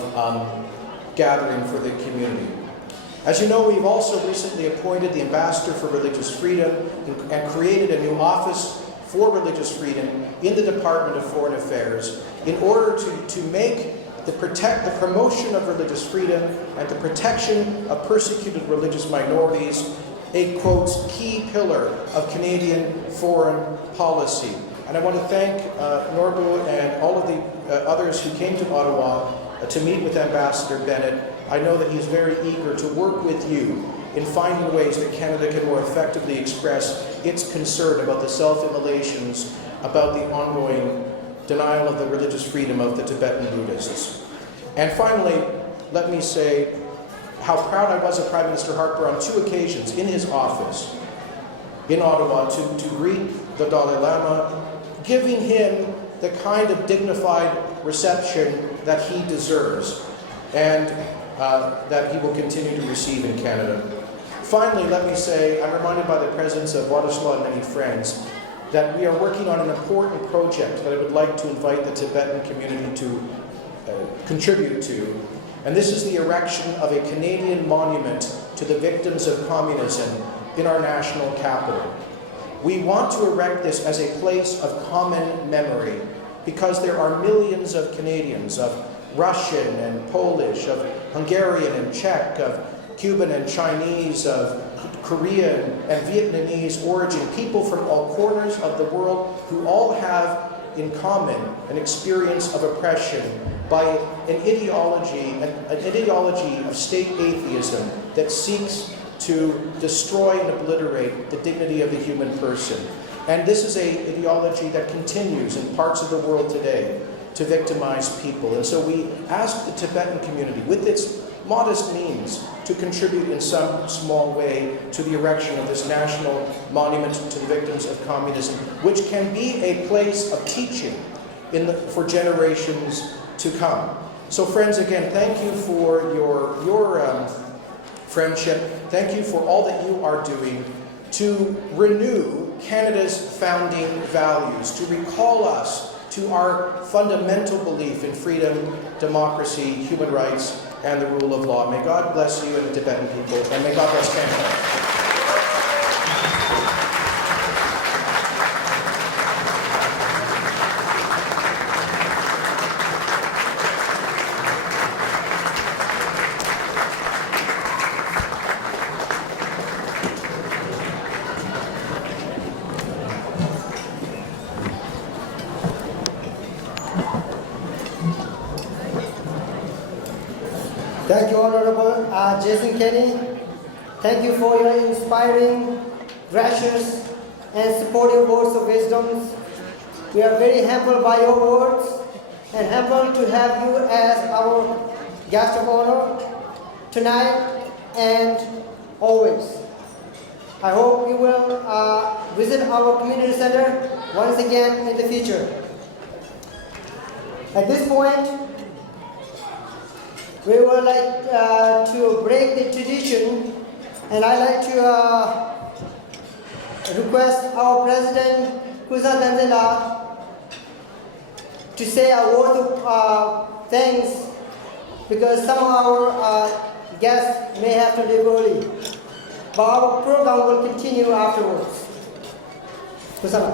gathering for the community. As you know, we've also recently appointed the Ambassador for Religious Freedom and created a new office for religious freedom in the Department of Foreign Affairs in order to make the promotion of religious freedom and the protection of persecuted religious minorities a, quote, key pillar of Canadian foreign policy. And I want to thank Norbu and all of the others who came to Ottawa to meet with Ambassador Bennett. I know that he's very eager to work with you in finding ways that Canada can more effectively express its concern about the self-immolations, about the ongoing denial of the religious freedom of the Tibetan Buddhists. And finally, let me say how proud I was of Prime Minister Harper on 2 occasions in his office in Ottawa to greet the Dalai Lama, giving him the kind of dignified reception that he deserves and that he will continue to receive in Canada. Finally, let me say, I'm reminded by the presence of Wadaslaw and many friends that we are working on an important project that I would like to invite the Tibetan community to contribute to. And this is the erection of a Canadian monument to the victims of communism in our national capital. We want to erect this as a place of common memory because there are millions of Canadians, of Russian and Polish, of Hungarian and Czech, of Cuban and Chinese, of Korean and Vietnamese origin, people from all corners of the world who all have in common an experience of oppression by an ideology of state atheism that seeks to destroy and obliterate the dignity of the human person. And this is an ideology that continues in parts of the world today to victimize people. And so we ask the Tibetan community, with its modest means, to contribute in some small way to the erection of this national monument to the victims of communism, which can be a place of teaching for generations to come. So friends, again, thank you for your friendship. Thank you for all that you are doing to renew Canada's founding values, to recall us to our fundamental belief in freedom, democracy, human rights, and the rule of law. May God bless you and the Tibetan people, and may God bless Canada. Thank you, Honorable Jason Kenney. Thank you for your inspiring, gracious, and supportive words of wisdom. We are very humbled by your words and humbled to have you as our guest of honor tonight and always. I hope you will visit our community center once again in the future. At this point, we would like to break the tradition, and I'd like to request our President, Kusa Dandela, to say a word of thanks, because some of our guests may have to leave early. But our program will continue afterwards. Kusa.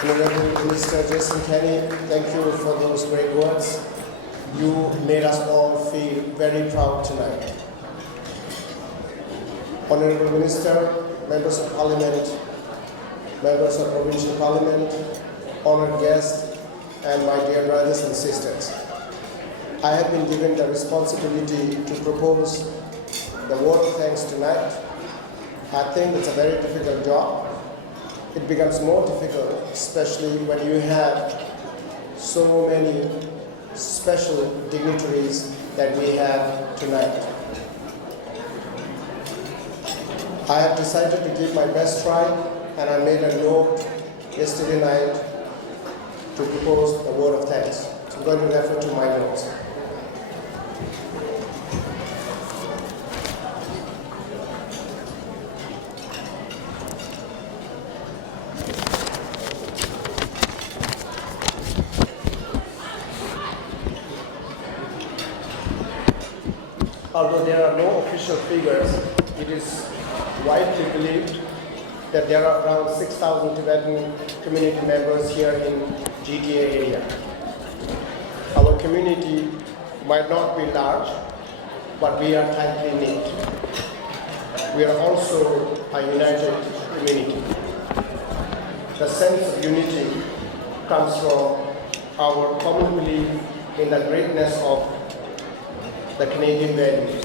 Honorable Minister Jason Kenney, thank you for those great words. You made us all feel very proud tonight. Honorable Minister, members of Parliament, members of Provincial Parliament, honored guests, and my dear brothers and sisters. I have been given the responsibility to propose the word of thanks tonight. I think it's a very difficult job. It becomes more difficult, especially when you have so many special dignitaries that we have tonight. I have decided to give my best try, and I made a note yesterday night to propose the word of thanks. So I'm going to refer to my notes. Although there are no official figures, it is widely believed that there are around 6,000 Tibetan community members here in GTA area. Our community might not be large, but we are tightly knit. We are also a united community. The sense of unity comes from our common belief in the greatness of the Canadian values.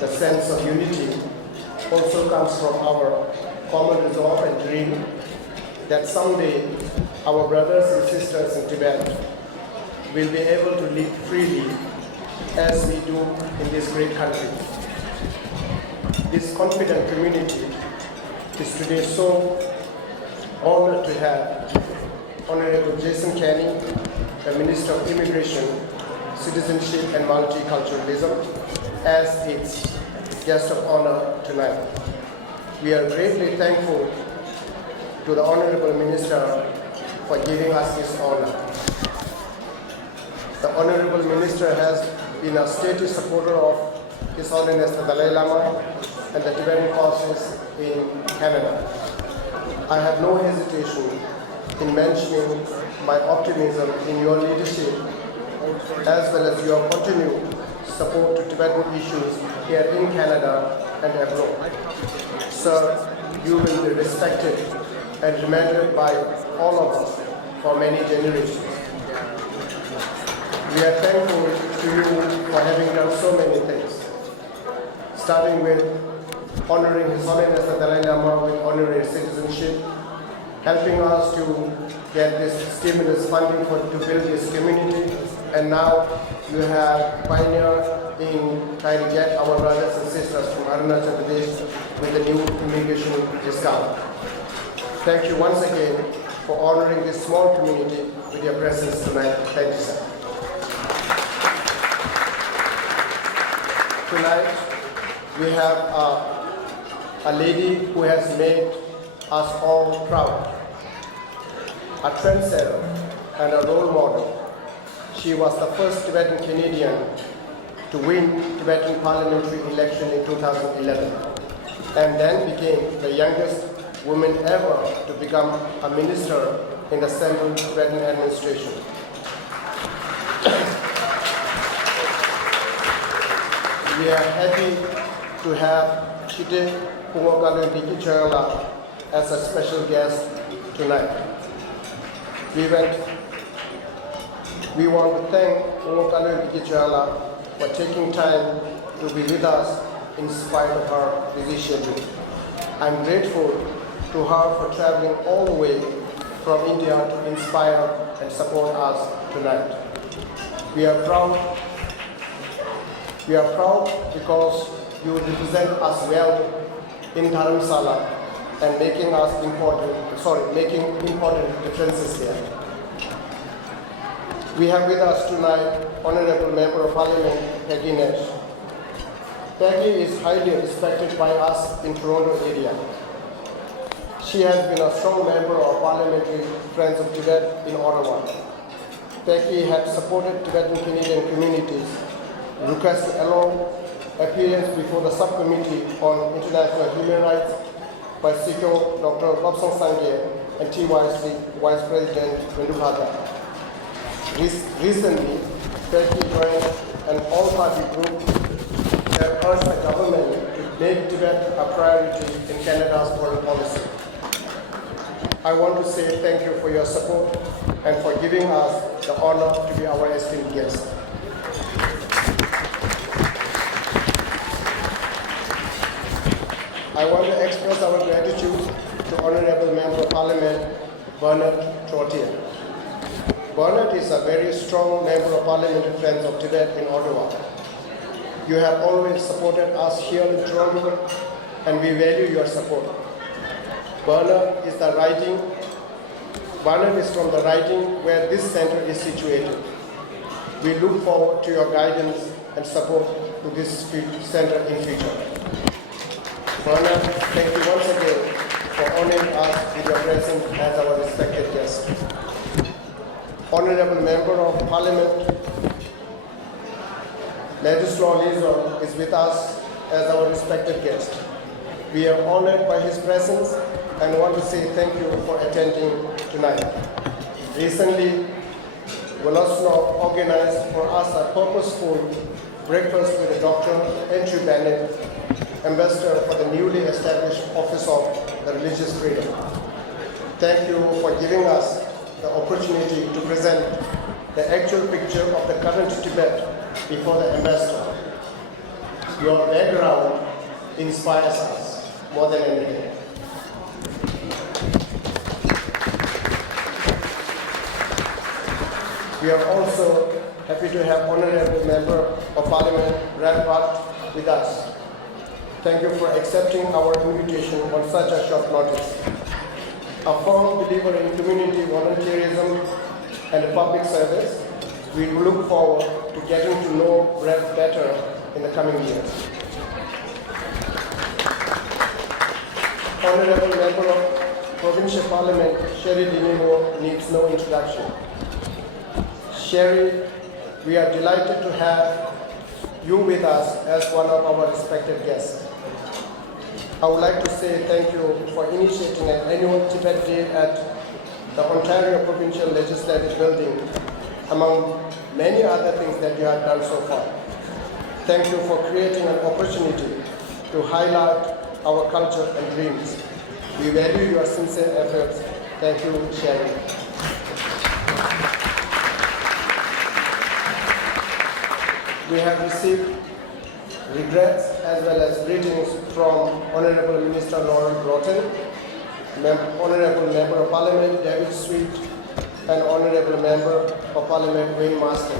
The sense of unity also comes from our common resolve and dream that someday our brothers and sisters in Tibet will be able to live freely as we do in this great country. This confident community is today so honored to have Honorable Jason Kenney, the Minister of Immigration, Citizenship and Multiculturalism, as its guest of honor tonight. We are greatly thankful to the Honorable Minister for giving us this honor. The Honorable Minister has been a steady supporter of His Holiness the Dalai Lama and the Tibetan causes in Canada. I have no hesitation in mentioning my optimism in your leadership as well as your continued support to Tibetan issues here in Canada and abroad. Sir, you will be respected and remembered by all of us for many generations. We are thankful to you for having done so many things, starting with honoring His Holiness the Dalai Lama with honorary citizenship, helping us to get this stimulus funding to build this community, and now you have pioneered in trying to get our brothers and sisters from Arunachal Pradesh with the new immigration discount. Thank you once again for honoring this small community with your presence tonight. Thank you, sir. Tonight, we have a lady who has made us all proud, a trendsetter and a role model. She was the first Tibetan Canadian to win Tibetan parliamentary election in 2011 and then became the youngest woman ever to become a minister in the Central Tibetan administration. We are happy to have Chite Kungo and Dicki as a special guest tonight. We want to thank Kungo and Dicki for taking time to be with us in spite of her busy schedule. I'm grateful to her for traveling all the way from India to inspire and support us tonight. We are proud because you represent us well in Dharamsala and making important differences there. We have with us tonight Honorable Member of Parliament Peggy Nash. Peggy is highly respected by us in Toronto area. She has been a strong member of Parliamentary Friends of Tibet in Ottawa. Peggy had supported Tibetan Canadian communities, request to allow appearance before the Subcommittee on International Human Rights by CICO Dr. Lobsang Sangye and TYC Vice President Vendubhata. Recently, Peggy joined an all-party group that urged the government to make Tibet a priority in Canada's foreign policy. I want to say thank you for your support and for giving us the honor to be our esteemed guest. I want to express our gratitude to Honorable Member of Parliament Bernard Trottier. Bernard is a very strong Member of Parliament and Friends of Tibet in Ottawa. You have always supported us here in Toronto and we value your support. Bernard is from the riding where this center is situated. We look forward to your guidance and support to this center in future. Bernard, thank you once again for honoring us with your presence as our respected guest. Honorable Member of Parliament Ladislaw Lizon is with us as our respected guest. We are honored by his presence and want to say thank you for attending tonight. Recently, Willasnaw organized for us a purposeful breakfast with Dr. Andrew Bennett, Ambassador for the newly established Office of the Religious Freedom. Thank you for giving us the opportunity to present the actual picture of the current Tibet before the Ambassador. Your background inspires us more than anything. We are also happy to have Honorable Member of Parliament Brad Butt with us. Thank you for accepting our invitation on such a short notice. A firm believer in community volunteerism and public service, we look forward to getting to know Brad better in the coming years. Honorable Member of Provincial Parliament Sherry Dinimo needs no introduction. Sherry, we are delighted to have you with us as one of our respected guests. I would like to say thank you for initiating an annual Tibet Day at the Ontario Provincial Legislative Building, among many other things that you have done so far. Thank you for creating an opportunity to highlight our culture and dreams. We value your sincere efforts. Thank you, Sherry. We have received regrets as well as greetings from Honorable Minister Lauren Broughton, Honorable Member of Parliament David Sweet, and Honorable Member of Parliament Wayne Marston.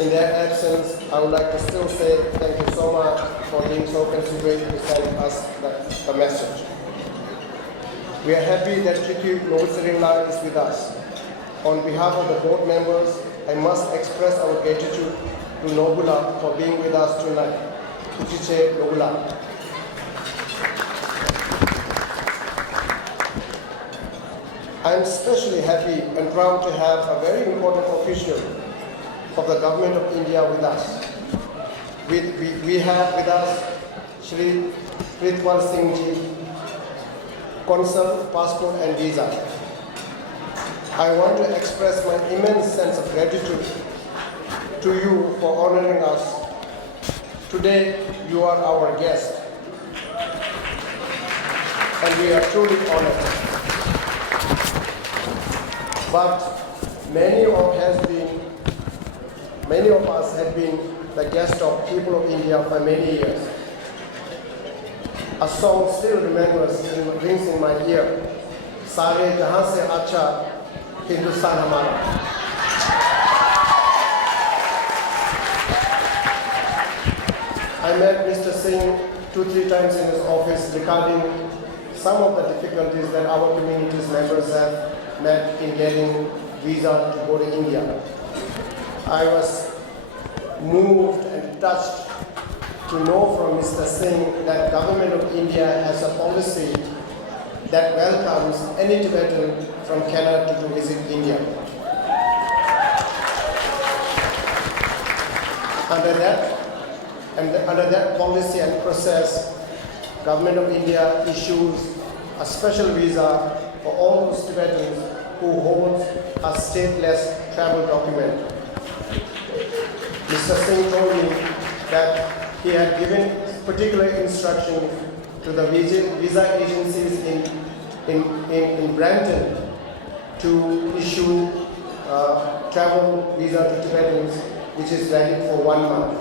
In their absence, I would like to still say thank you so much for being so considerate to send us the message. We are happy that Dicki is with us. On behalf of the board members, I must express our gratitude to Nobula for being with us tonight. Uchiche Nobula. I am especially happy and proud to have a very important official of the Government of India with us. We have with us Shri Pritwal Singh Ji, Consul, Passport and Visa. I want to express my immense sense of gratitude to you for honoring us. Today, you are our guest, and we are truly honored. But many of has been many of us had been the guest of people of India for many years. A song still rings in my ear. Sare jahan se acha Hindustan hamara. I met Mr. Singh 2-3 times in his office regarding some of the difficulties that our community's members have met in getting visa to go to India. I was moved and touched to know from Mr. Singh that government of India has a policy that welcomes any Tibetan from Canada to visit India. Under that policy and process, government of India issues a special visa for all those Tibetans who hold a stateless travel document. Mr. Singh told me that he had given particular instructions to the visa agencies in Brampton to issue travel visa to Tibetans, which is valid for 1 month.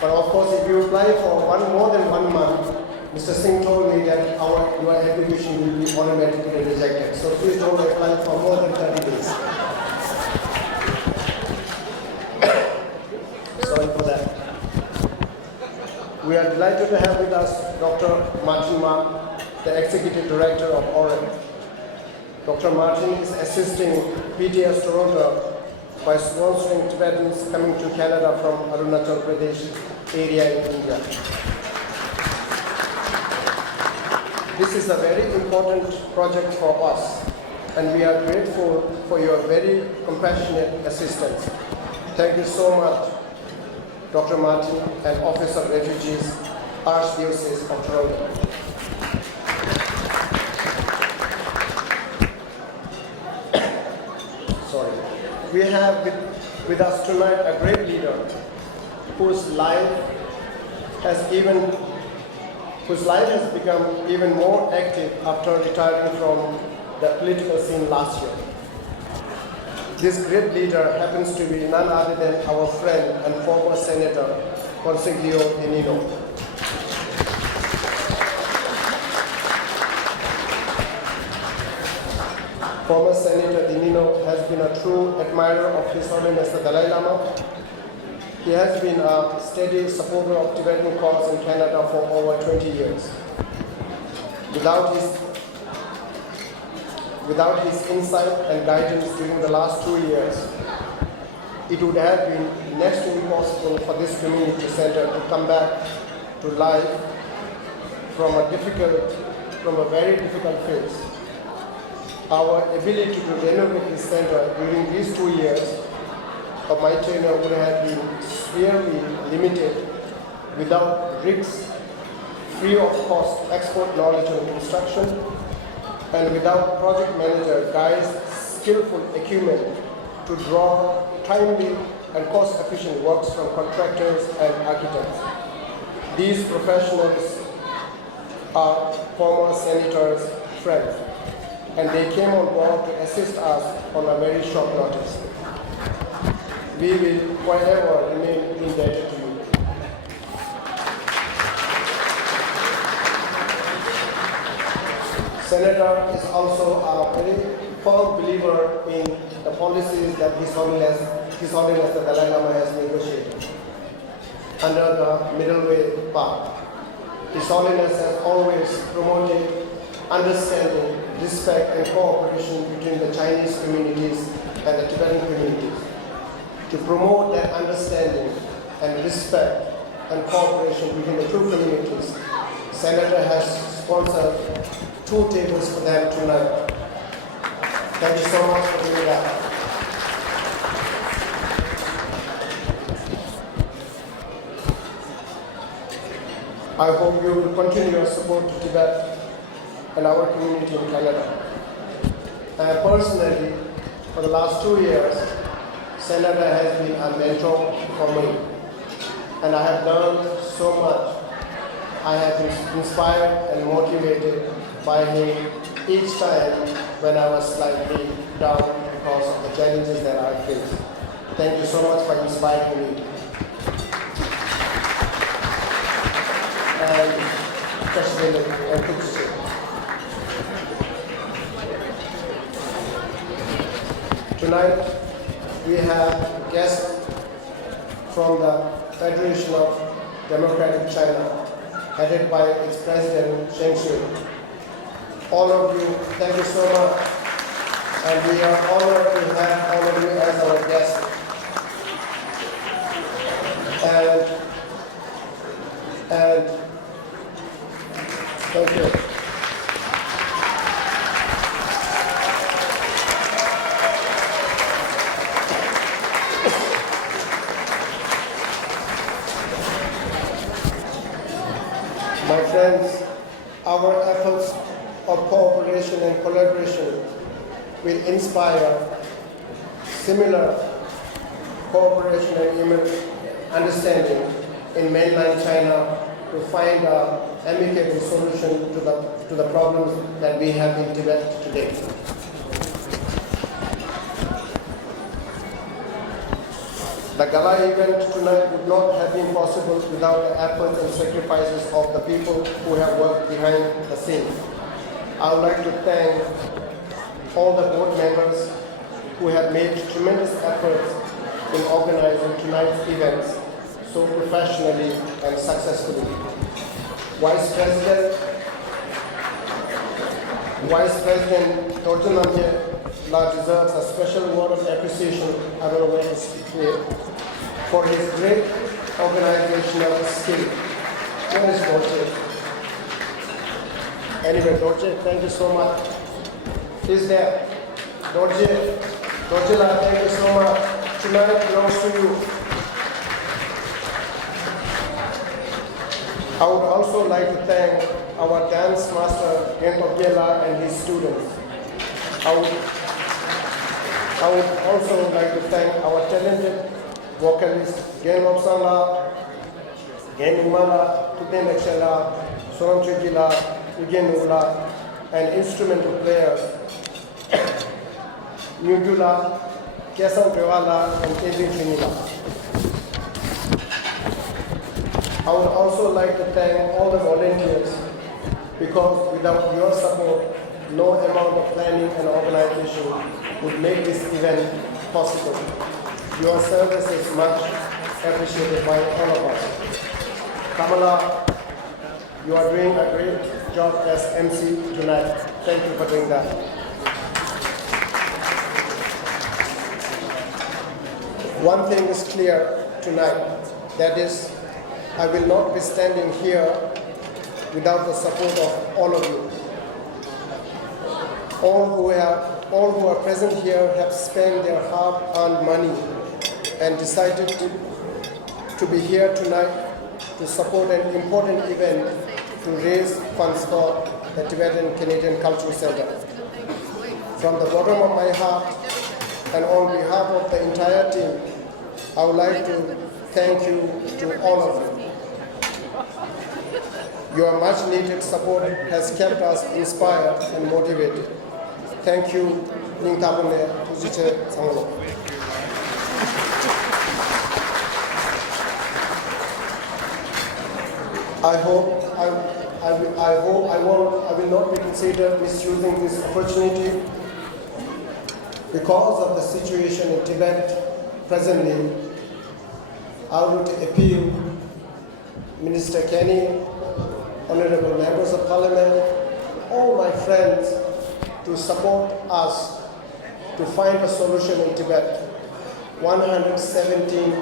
But of course, if you apply for more than 1 month, Mr. Singh told me that your application will be automatically rejected. So please don't apply for more than 30 days. Sorry for that. We are delighted to have with us Dr. Martin Ma, the Executive Director of OREN. Dr. Martin is assisting PTS Toronto by sponsoring Tibetans coming to Canada from Arunachal Pradesh area in India. This is a very important project for us, and we are grateful for your very compassionate assistance. Thank you so much, Dr. Martin and Office of Refugees, Archdiocese of Toronto. Sorry. We have with us tonight a great leader whose life has become even more active after retiring from the political scene last year. This great leader happens to be none other than our friend and former Senator, Consiglio Dinino. Former Senator Dinino has been a true admirer of His Holiness the Dalai Lama. He has been a steady supporter of Tibetan cause in Canada for over 20 years. Without his insight and guidance during the last 2 years, it would have been next to impossible for this community center to come back to life from a very difficult phase. Our ability to renovate this center during these 2 years of my tenure would have been severely limited without risks, free of cost expert knowledge on construction, and without project manager guys' skillful acumen to draw timely and cost-efficient works from contractors and architects. These professionals are former senators' friends, and they came on board to assist us on a very short notice. We will forever remain indebted to you. Senator is also a very firm believer in the policies that His Holiness the Dalai Lama has negotiated under the middle way path. His Holiness has always promoted understanding, respect, and cooperation between the Chinese communities and the Tibetan communities. To promote that understanding and respect and cooperation between the two communities, Senator has sponsored 2 tables for them tonight. Thank you so much for doing that. I hope you will continue your support to Tibet and our community in Canada. Personally, for the last 2 years, Senator has been a mentor for me, and I have learned so much. I have been inspired and motivated by him each time when I was slightly down because of the challenges that I faced. Thank you so much for inspiring me. And President and Kungo. Tonight, we have guests from the Federation of Democratic China, headed by its president, Sheng Shui. All of you, thank you so much. And we are honored to have all of you as our guests. And thank you. My friends, our efforts of cooperation and collaboration will inspire similar cooperation and human understanding in mainland China to find an amicable solution to the problems that we have in Tibet today. The Gala event tonight would not have been possible without the efforts and sacrifices of the people who have worked behind the scenes. I would like to thank all the board members who have made tremendous efforts in organizing tonight's events so professionally and successfully. Vice President Dorje deserves a special word of appreciation, I don't know where to say, for his great organizational skill. Where is Dorje? Anyway, Dorje, thank you so much. He's there. Dorje, thank you so much. Tonight belongs to you. I would also like to thank our dance master, Gala, and his students. I would also like to thank our talented vocalists, Dharamsala, Umala, Tutemekshela, Soramchegila, Ugenula, and instrumental players, Nugula, Kesan Pewala, and Teddy Finila. I would also like to thank all the volunteers, because without your support, no amount of planning and organization would make this event possible. Your service is much appreciated by all of us. Kamala, you are doing a great job as MC tonight. Thank you for doing that. One thing is clear tonight, that is, I will not be standing here without the support of all of you. All who are present here have spent their hard-earned money and decided to be here tonight to support an important event to raise funds for the Tibetan Canadian Cultural Center. From the bottom of my heart and on behalf of the entire team, I would like to thank you to all of you. Your much needed support has kept us inspired and motivated. Thank you, Ning Tabune, Uziche Samolo. I will not be considered misusing this opportunity. Because of the situation in Tibet presently, I would appeal Minister Kenny, honorable members of parliament, all my friends, to support us to find a solution in Tibet. 117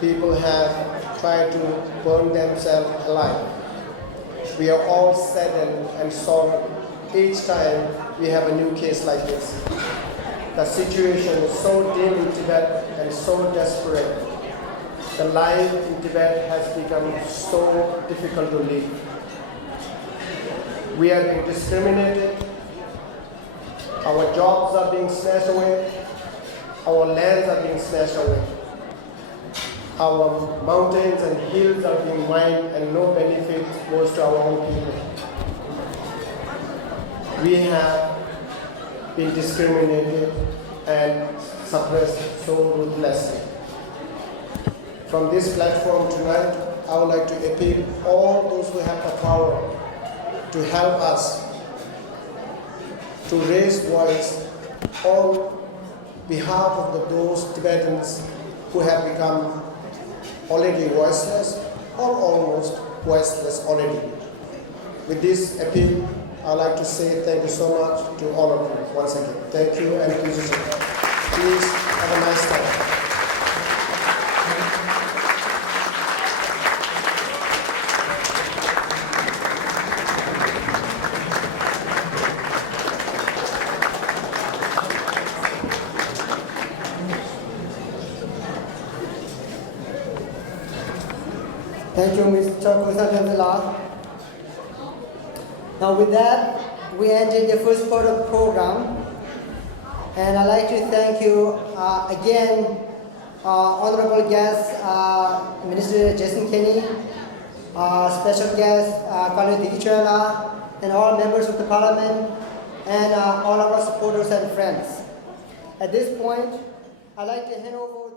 people have tried to burn themselves alive. We are all saddened and sorry each time we have a new case like this. The situation is so dim in Tibet and so desperate. The life in Tibet has become so difficult to live. We are being discriminated. Our jobs are being snatched away. Our lands are being snatched away. Our mountains and hills are being mined and no benefit goes to our own people. We have been discriminated and suppressed so ruthlessly. from this platform tonight, I would like to appeal all those who have the power to help us to raise voice on behalf of those Tibetans who have become already voiceless or almost voiceless already. With this appeal, I'd like to say thank you so much to all of you once again. Thank you and please have a nice time. Thank you, Mr. Kusatandala. Now with that, we ended the first part of the program. And I'd like to thank you again, honorable guests, Minister Jason Kenney, special guest, Kalon Dicki, and all members of the parliament, and all of our supporters and friends. At this point, I'd like to hand over